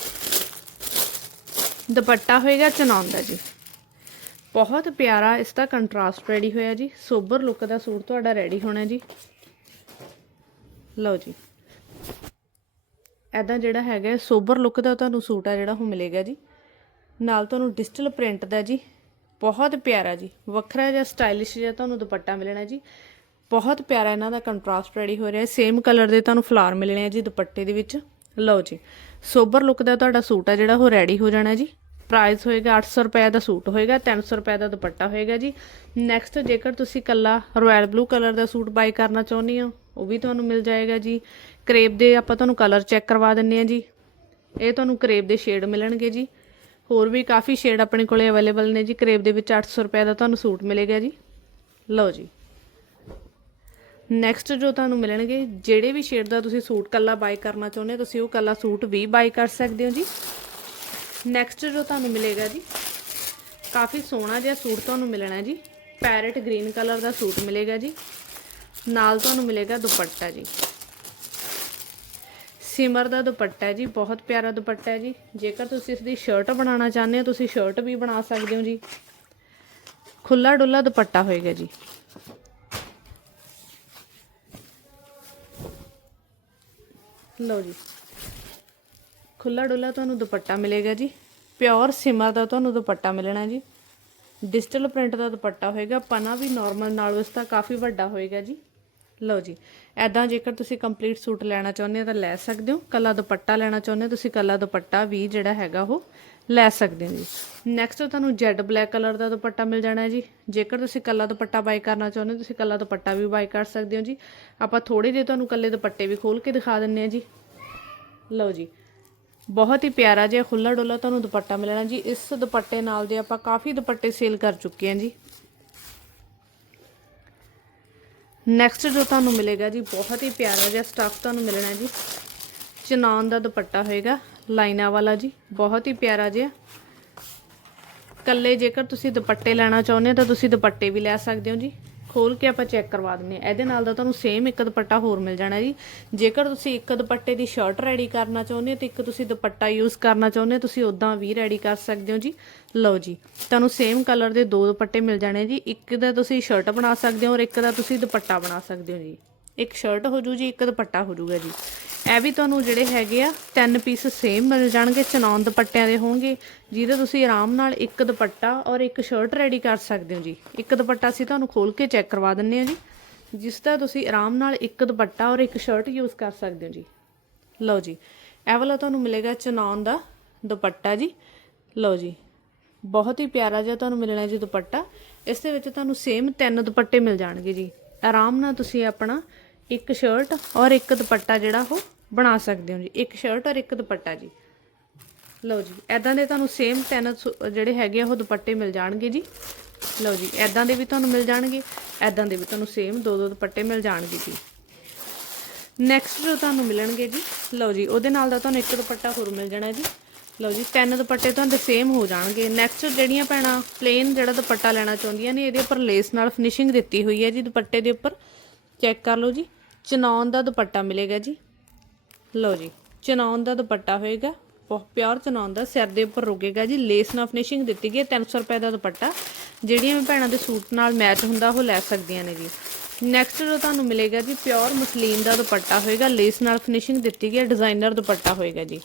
ਦੁਪੱਟਾ ਹੋਏਗਾ ਚਨੌਨ ਦਾ ਜੀ। ਬਹੁਤ ਪਿਆਰਾ ਇਸ ਦਾ ਕੰਟਰਾਸਟ ਰੈਡੀ ਹੋਇਆ ਜੀ। ਸੋਬਰ ਲੁੱਕ ਦਾ ਸੂਟ ਤੁਹਾਡਾ ਰੈਡੀ ਹੋਣਾ ਜੀ। ਲਓ ਜੀ। ਐਦਾਂ ਜਿਹੜਾ ਹੈਗਾ ਸੋਬਰ ਲੁੱਕ ਦਾ ਤੁਹਾਨੂੰ ਸੂਟ ਆ ਜਿਹੜਾ ਉਹ ਮਿਲੇਗਾ ਜੀ। ਨਾਲ ਤੁਹਾਨੂੰ ਡਿਜੀਟਲ ਪ੍ਰਿੰਟ ਦਾ ਜੀ। ਬਹੁਤ ਪਿਆਰਾ ਜੀ। ਵੱਖਰਾ ਜਿਹਾ ਸਟਾਈਲਿਸ਼ ਜਿਹਾ ਤੁਹਾਨੂੰ ਦੁਪੱਟਾ ਮਿਲਣਾ ਜੀ। ਬਹੁਤ ਪਿਆਰਾ ਇਹਨਾਂ ਦਾ ਕੰਟਰਾਸਟ ਰੈਡੀ ਹੋ ਰਿਹਾ। ਸੇਮ ਕਲਰ ਦੇ ਤੁਹਾਨੂੰ ਫਲਾਰ ਮਿਲਣੇ ਆ ਜੀ ਦੁਪੱਟੇ ਦੇ ਵਿੱਚ। ਲਓ ਜੀ ਸੋਬਰ ਲੁੱਕ ਦਾ ਤੁਹਾਡਾ ਸੂਟ ਆ ਜਿਹੜਾ, ਉਹ ਰੈਡੀ ਹੋ ਜਾਣਾ ਜੀ। ਪ੍ਰਾਈਸ ਹੋਏਗਾ 800 ਰੁਪਏ ਦਾ ਸੂਟ ਹੋਏਗਾ 300 ਰੁਪਏ ਦਾ ਦੁਪੱਟਾ ਹੋਏਗਾ ਜੀ। ਨੈਕਸਟ ਜੇਕਰ ਤੁਸੀਂ ਕੱਲਾ ਰਾਇਲ ਬਲੂ ਕਲਰ ਦਾ ਸੂਟ ਬਾਈ ਕਰਨਾ ਚਾਹੁੰਦੇ ਹੋ, ਉਹ ਵੀ ਤੁਹਾਨੂੰ ਮਿਲ ਜਾਏਗਾ ਜੀ। ਕਰੇਪ ਦੇ ਆਪਾਂ ਤੁਹਾਨੂੰ ਕਲਰ ਚੈੱਕ ਕਰਵਾ ਦਿੰਨੇ ਆ ਜੀ। ਇਹ ਤੁਹਾਨੂੰ ਕਰੇਪ ਦੇ ਸ਼ੇਡ ਮਿਲਣਗੇ ਜੀ। ਹੋਰ ਵੀ ਕਾਫੀ ਸ਼ੇਡ ਆਪਣੇ ਕੋਲੇ ਅਵੇਲੇਬਲ ਨੇ ਜੀ। ਕਰੇਬ ਦੇ ਵਿੱਚ 800 ਰੁਪਏ ਦਾ ਤੁਹਾਨੂੰ ਸੂਟ ਮਿਲੇਗਾ ਜੀ। ਲਓ ਜੀ। ਨੈਕਸਟ ਜੋ ਤੁਹਾਨੂੰ ਮਿਲਣਗੇ, ਜਿਹੜੇ ਵੀ ਸ਼ੇਡ ਦਾ ਤੁਸੀਂ ਸੂਟ ਕੱਲਾ ਬਾਈ ਕਰਨਾ ਚਾਹੁੰਦੇ ਹੋ, ਤੁਸੀਂ ਉਹ ਕੱਲਾ ਸੂਟ ਵੀ ਬਾਈ ਕਰ ਸਕਦੇ ਹੋ ਜੀ। ਨੈਕਸਟ ਜੋ ਤੁਹਾਨੂੰ ਮਿਲੇਗਾ ਜੀ, ਕਾਫੀ ਸੋਹਣਾ ਜਿਹਾ ਸੂਟ ਤੁਹਾਨੂੰ ਮਿਲਣਾ ਜੀ। ਪੈਰਟ ਗ੍ਰੀਨ ਕਲਰ ਦਾ ਸੂਟ ਮਿਲੇਗਾ ਜੀ। ਨਾਲ ਤੁਹਾਨੂੰ ਮਿਲੇਗਾ ਦੁਪੱਟਾ ਜੀ। ਸਿਮਰ ਦਾ ਦੁਪੱਟਾ ਹੈ ਜੀ, ਬਹੁਤ ਪਿਆਰਾ ਦੁਪੱਟਾ ਹੈ ਜੀ। ਜੇਕਰ ਤੁਸੀਂ ਇਸ ਦੀ ਸ਼ਰਟ ਬਣਾਉਣਾ ਚਾਹੁੰਦੇ ਹੋ, ਤੁਸੀਂ ਸ਼ਰਟ ਵੀ ਬਣਾ ਸਕਦੇ ਹੋ ਜੀ। ਖੁੱਲਾ ਡੁੱਲਾ ਦੁਪੱਟਾ ਹੋਏਗਾ ਜੀ। ਲਓ ਜੀ। ਖੁੱਲਾ ਡੁੱਲਾ ਤੁਹਾਨੂੰ ਦੁਪੱਟਾ ਮਿਲੇਗਾ ਜੀ। ਪਿਓਰ ਸਿਮਰ ਦਾ ਤੁਹਾਨੂੰ ਦੁਪੱਟਾ ਮਿਲਣਾ ਜੀ। ਡਿਜੀਟਲ ਪ੍ਰਿੰਟ ਦਾ ਦੁਪੱਟਾ ਹੋਏਗਾ। ਪਨਾ ਵੀ ਨਾਰਮਲ ਨਾਲੋਂ ਇਸ ਦਾ ਕਾਫੀ ਵੱਡਾ ਹੋਏਗਾ ਜੀ। ਲਓ ਜੀ ਐਦਾਂ ਜੇਕਰ ਤੁਸੀਂ ਕੰਪਲੀਟ ਸੂਟ ਲੈਣਾ ਚਾਹੁੰਦੇ ਹੋ ਤਾਂ ਲੈ ਸਕਦੇ ਹੋ, ਕੱਲਾ ਦੁਪੱਟਾ ਲੈਣਾ ਚਾਹੁੰਦੇ ਹੋ, ਤੁਸੀਂ ਕੱਲਾ ਦੁਪੱਟਾ ਵੀ ਜਿਹੜਾ ਹੈਗਾ ਉਹ ਲੈ ਸਕਦੇ ਹੋ ਜੀ। ਨੈਕਸਟ ਤੁਹਾਨੂੰ ਜੈਡ ਬਲੈਕ ਕਲਰ ਦਾ ਦੁਪੱਟਾ ਮਿਲ ਜਾਣਾ ਹੈ ਜੀ। ਜੇਕਰ ਤੁਸੀਂ ਕੱਲਾ ਦੁਪੱਟਾ ਬਾਈ ਕਰਨਾ ਚਾਹੁੰਦੇ ਹੋ, ਤੁਸੀਂ ਕੱਲਾ ਦੁਪੱਟਾ ਵੀ ਬਾਈ ਕਰ ਸਕਦੇ ਹੋ ਜੀ। ਆਪਾਂ ਥੋੜੇ ਜਿਹੇ ਤੁਹਾਨੂੰ ਕੱਲੇ ਦੁਪੱਟੇ ਵੀ ਖੋਲ ਕੇ ਦਿਖਾ ਦਿੰਨੇ ਆ ਜੀ। ਲਓ ਜੀ, ਬਹੁਤ ਹੀ ਪਿਆਰਾ ਜਿਹਾ ਖੁੱਲਾ ਡੋਲਾ ਤੁਹਾਨੂੰ ਦੁਪੱਟਾ ਮਿਲਣਾ ਜੀ। ਇਸ ਦੁਪੱਟੇ ਨਾਲ ਦੇ ਆਪਾਂ ਕਾਫੀ ਦੁਪੱਟੇ ਸੇਲ ਕਰ ਚੁੱਕੇ ਹਾਂ ਜੀ। ਨੈਕਸਟ ਜੋ ਤੁਹਾਨੂੰ ਮਿਲੇਗਾ ਜੀ, ਬਹੁਤ ਹੀ ਪਿਆਰਾ ਜਿਹਾ ਸਟੱਫ ਤੁਹਾਨੂੰ ਮਿਲਣਾ ਜੀ। ਚਨਾਨ ਦਾ ਦੁਪੱਟਾ ਹੋਏਗਾ, ਲਾਈਨਾਂ ਵਾਲਾ ਜੀ, ਬਹੁਤ ਹੀ ਪਿਆਰਾ ਜਿਹਾ। ਕੱਲੇ ਜੇਕਰ ਤੁਸੀਂ ਦੁਪੱਟੇ ਲੈਣਾ ਚਾਹੁੰਦੇ ਹੋ ਤਾਂ ਤੁਸੀਂ ਦੁਪੱਟੇ ਵੀ ਲੈ ਸਕਦੇ ਹੋ ਜੀ। ਖੋਲ ਕੇ ਆਪਾਂ ਚੈੱਕ ਕਰਵਾ ਦਿੰਨੇ ਆ ਇਹਦੇ ਨਾਲ ਦਾ ਤੁਹਾਨੂੰ ਸੇਮ ਇੱਕ ਦੁਪੱਟਾ ਹੋਰ ਮਿਲ ਜਾਣਾ ਜੀ। ਜੇਕਰ ਤੁਸੀਂ ਇੱਕ ਦੁਪੱਟੇ ਦੀ ਸ਼ਰਟ ਰੈਡੀ ਕਰਨਾ ਚਾਹੁੰਦੇ ਹੋ ਤੇ ਇੱਕ ਤੁਸੀਂ ਦੁਪੱਟਾ ਯੂਜ਼ ਕਰਨਾ ਚਾਹੁੰਦੇ ਹੋ, ਤੁਸੀਂ ਉਦਾਂ ਵੀ ਰੈਡੀ ਕਰ ਸਕਦੇ ਹੋ ਜੀ। ਲਓ ਜੀ, ਤੁਹਾਨੂੰ ਸੇਮ ਕਲਰ ਦੇ ਦੋ ਦੁਪੱਟੇ ਮਿਲ ਜਾਣੇ ਜੀ। ਇੱਕ ਦਾ ਤੁਸੀਂ ਸ਼ਰਟ ਬਣਾ ਸਕਦੇ ਹੋ ਔਰ ਇੱਕ ਦਾ ਤੁਸੀਂ ਦੁਪੱਟਾ ਬਣਾ ਸਕਦੇ ਹੋ ਜੀ। ਇੱਕ ਸ਼ਰਟ ਹੋ ਜੂ ਜੀ, ਇੱਕ ਦੁਪੱਟਾ ਹੋ ਜੂਗਾ ਜੀ। ਇਹ ਵੀ ਤੁਹਾਨੂੰ ਜਿਹੜੇ ਹੈਗੇ ਆ, ਤਿੰਨ ਪੀਸ ਸੇਮ ਮਿਲ ਜਾਣਗੇ ਚਨੌਨ ਦੁਪੱਟਿਆਂ ਦੇ ਹੋਣਗੇ। ਜਿਹਦੇ ਤੁਸੀਂ ਆਰਾਮ ਨਾਲ ਇੱਕ ਦੁਪੱਟਾ ਔਰ ਇੱਕ ਸ਼ਰਟ ਰੈਡੀ ਕਰ ਸਕਦੇ ਹੋ ਜੀ। ਇੱਕ ਦੁਪੱਟਾ ਅਸੀਂ ਤੁਹਾਨੂੰ ਖੋਲ ਕੇ ਚੈੱਕ ਕਰਵਾ ਦਿੰਨੇ ਆ ਜੀ। ਜਿਸ ਦਾ ਤੁਸੀਂ ਆਰਾਮ ਨਾਲ ਇੱਕ ਦੁਪੱਟਾ ਔਰ ਇੱਕ ਸ਼ਰਟ ਯੂਜ਼ ਕਰ ਸਕਦੇ ਹੋ ਜੀ। ਲਓ ਜੀ, ਇਹ ਵਾਲਾ ਤੁਹਾਨੂੰ ਮਿਲੇਗਾ ਚਨੌਨ ਦਾ ਦੁਪੱਟਾ ਜੀ। ਲਓ ਜੀ, ਬਹੁਤ ਹੀ ਪਿਆਰਾ ਜਿਹਾ ਤੁਹਾਨੂੰ ਮਿਲਣਾ ਜੀ ਦੁਪੱਟਾ। ਇਸ ਦੇ ਵਿੱਚ ਤੁਹਾਨੂੰ ਸੇਮ ਤਿੰਨ ਦੁਪੱਟੇ ਮਿਲ ਜਾਣਗੇ ਜੀ। ਆਰਾਮ ਨਾਲ ਤੁਸੀਂ ਆਪਣਾ ਇੱਕ ਸ਼ਰਟ ਔਰ ਇੱਕ ਦੁਪੱਟਾ ਜਿਹੜਾ ਉਹ ਬਣਾ ਸਕਦੇ ਹੋ ਜੀ। ਇੱਕ ਸ਼ਰਟ ਔਰ ਇੱਕ ਦੁਪੱਟਾ ਜੀ। ਲਓ ਜੀ ਐਦਾਂ ਦੇ ਤੁਹਾਨੂੰ ਸੇਮ ਤਿੰਨ ਸੂ- ਜਿਹੜੇ ਹੈਗੇ ਆ, ਉਹ ਦੁਪੱਟੇ ਮਿਲ ਜਾਣਗੇ ਜੀ। ਲਓ ਜੀ ਐਦਾਂ ਦੇ ਵੀ ਤੁਹਾਨੂੰ ਮਿਲ ਜਾਣਗੇ ਐਦਾਂ ਦੇ ਵੀ ਤੁਹਾਨੂੰ ਸੇਮ ਦੋ ਦੋ ਦੁਪੱਟੇ ਮਿਲ ਜਾਣਗੇ ਜੀ। ਨੈਕਸਟ ਜੋ ਤੁਹਾਨੂੰ ਮਿਲਣਗੇ ਜੀ, ਲਓ ਜੀ, ਉਹਦੇ ਨਾਲ ਦਾ ਤੁਹਾਨੂੰ ਇੱਕ ਦੁਪੱਟਾ ਹੋਰ ਮਿਲ ਜਾਣਾ ਜੀ। ਲਓ ਜੀ, ਤਿੰਨ ਦੁਪੱਟੇ ਤੁਹਾਨੂੰ ਸੇਮ ਹੋ ਜਾਣਗੇ। ਨੈਕਸਟ ਜਿਹੜੀਆਂ ਭੈਣਾਂ ਪਲੇਨ ਜਿਹੜਾ ਦੁਪੱਟਾ ਲੈਣਾ ਚਾਹੁੰਦੀਆਂ ਨੇ, ਇਹਦੇ ਉੱਪਰ ਲੇਸ ਨਾਲ ਫਿਨਿਸ਼ਿੰਗ ਦਿੱਤੀ ਹੋਈ ਹੈ ਜੀ, ਦੁਪੱਟੇ ਦੇ ਉੱਪਰ। ਚੈੱਕ ਕਰ ਲਓ ਜੀ। ਚਨੌਨ ਦਾ ਦੁਪੱਟਾ ਮਿਲੇਗਾ ਜੀ। ਲਓ ਜੀ ਚਨੌਨ ਦਾ ਦੁਪੱਟਾ ਹੋਏਗਾ। ਬਹੁਤ ਪਿਓਰ ਚਨੌਨ ਦਾ, ਸਿਰ ਦੇ ਉੱਪਰ ਰੁਕੇਗਾ ਜੀ। ਲੇਸ ਨਾਲ ਫਿਨਿਸ਼ਿੰਗ ਦਿੱਤੀ ਗਈ ਹੈ 300 ਰੁਪਏ ਦਾ ਦੁਪੱਟਾ। ਜਿਹੜੀਆਂ ਵੀ ਭੈਣਾਂ ਦੇ ਸੂਟ ਨਾਲ ਮੈਚ ਹੁੰਦਾ, ਉਹ ਲੈ ਸਕਦੀਆਂ ਨੇ ਜੀ। ਨੈਕਸਟ ਜੋ ਤੁਹਾਨੂੰ ਮਿਲੇਗਾ ਜੀ ਪਿਓਰ ਮਸਲੀਨ ਦਾ ਦੁਪੱਟਾ ਹੋਏਗਾ। ਲੇਸ ਨਾਲ ਫਿਨਿਸ਼ਿੰਗ ਦਿੱਤੀ ਗਈ ਹੈ ਡਿਜ਼ਾਈਨਰ ਦੁਪੱਟਾ ਹੋਏਗਾ ਜੀ।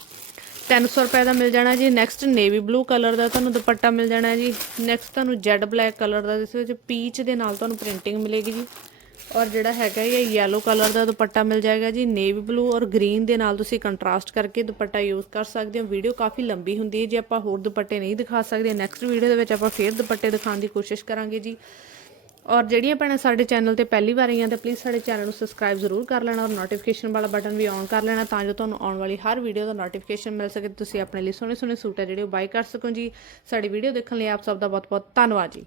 300 ਰੁਪਏ ਦਾ ਮਿਲ ਜਾਣਾ ਜੀ। ਨੈਕਸਟ ਨੇਵੀ ਬਲੂ ਕਲਰ ਦਾ ਤੁਹਾਨੂੰ ਦੁਪੱਟਾ ਮਿਲ ਜਾਣਾ ਜੀ। ਨੈਕਸਟ ਤੁਹਾਨੂੰ ਜੈਡ ਬਲੈਕ ਕਲਰ ਦਾ, ਜਿਸ ਵਿੱਚ ਪੀਚ ਦੇ ਨਾਲ ਤੁਹਾਨੂੰ ਪ੍ਰਿੰਟਿੰਗ ਮਿਲੇਗੀ ਜੀ। ਔਰ ਜਿਹੜਾ ਹੈਗਾ ਇਹ ਯੈਲੋ ਕਲਰ ਦਾ ਦੁਪੱਟਾ ਮਿਲ ਜਾਏਗਾ ਜੀ ਨੇਵੀ ਬਲੂ ਔਰ ਗ੍ਰੀਨ ਦੇ ਨਾਲ ਤੁਸੀਂ ਕੰਟਰਾਸਟ ਕਰਕੇ ਦੁਪੱਟਾ ਯੂਜ਼ ਕਰ ਸਕਦੇ ਹੋ। ਵੀਡੀਓ ਕਾਫੀ ਲੰਬੀ ਹੁੰਦੀ ਹੈ ਜੇ, ਆਪਾਂ ਹੋਰ ਦੁਪੱਟੇ ਨਹੀਂ ਦਿਖਾ ਸਕਦੇ। ਨੈਕਸਟ ਵੀਡੀਓ ਦੇ ਵਿੱਚ ਆਪਾਂ ਫੇਰ ਦੁਪੱਟੇ ਦਿਖਾਉਣ ਦੀ ਕੋਸ਼ਿਸ਼ ਕਰਾਂਗੇ ਜੀ। ਔਰ ਜਿਹੜੀਆਂ ਭੈਣਾਂ ਸਾਡੇ ਚੈਨਲ ਤੇ ਪਹਿਲੀ ਵਾਰ ਆਈਆਂ ਤਾਂ ਪਲੀਜ਼ ਸਾਡੇ ਚੈਨਲ ਨੂੰ ਸਬਸਕ੍ਰਾਈਬ ਜ਼ਰੂਰ ਕਰ ਲੈਣਾ ਔਰ ਨੋਟੀਫਿਕੇਸ਼ਨ ਵਾਲਾ ਬਟਨ ਵੀ ਔਨ ਕਰ ਲੈਣਾ ਤਾਂ ਜੋ ਤੁਹਾਨੂੰ ਆਉਣ ਵਾਲੀ ਹਰ ਵੀਡੀਓ ਦਾ ਨੋਟੀਫਿਕੇਸ਼ਨ ਮਿਲ ਸਕੇ ਤੁਸੀਂ ਆਪਣੇ ਲਈ ਸੋਹਣੇ ਸੋਹਣੇ ਸੂਟ ਹੈ ਜਿਹੜੇ ਉਹ ਬਾਈ ਕਰ ਸਕੋ ਜੀ। ਸਾਡੀ ਵੀਡੀਓ ਦੇਖਣ ਲਈ ਆਪ ਸਭ ਦਾ ਬਹੁਤ ਬਹੁਤ ਧੰਨਵਾਦ ਜੀ।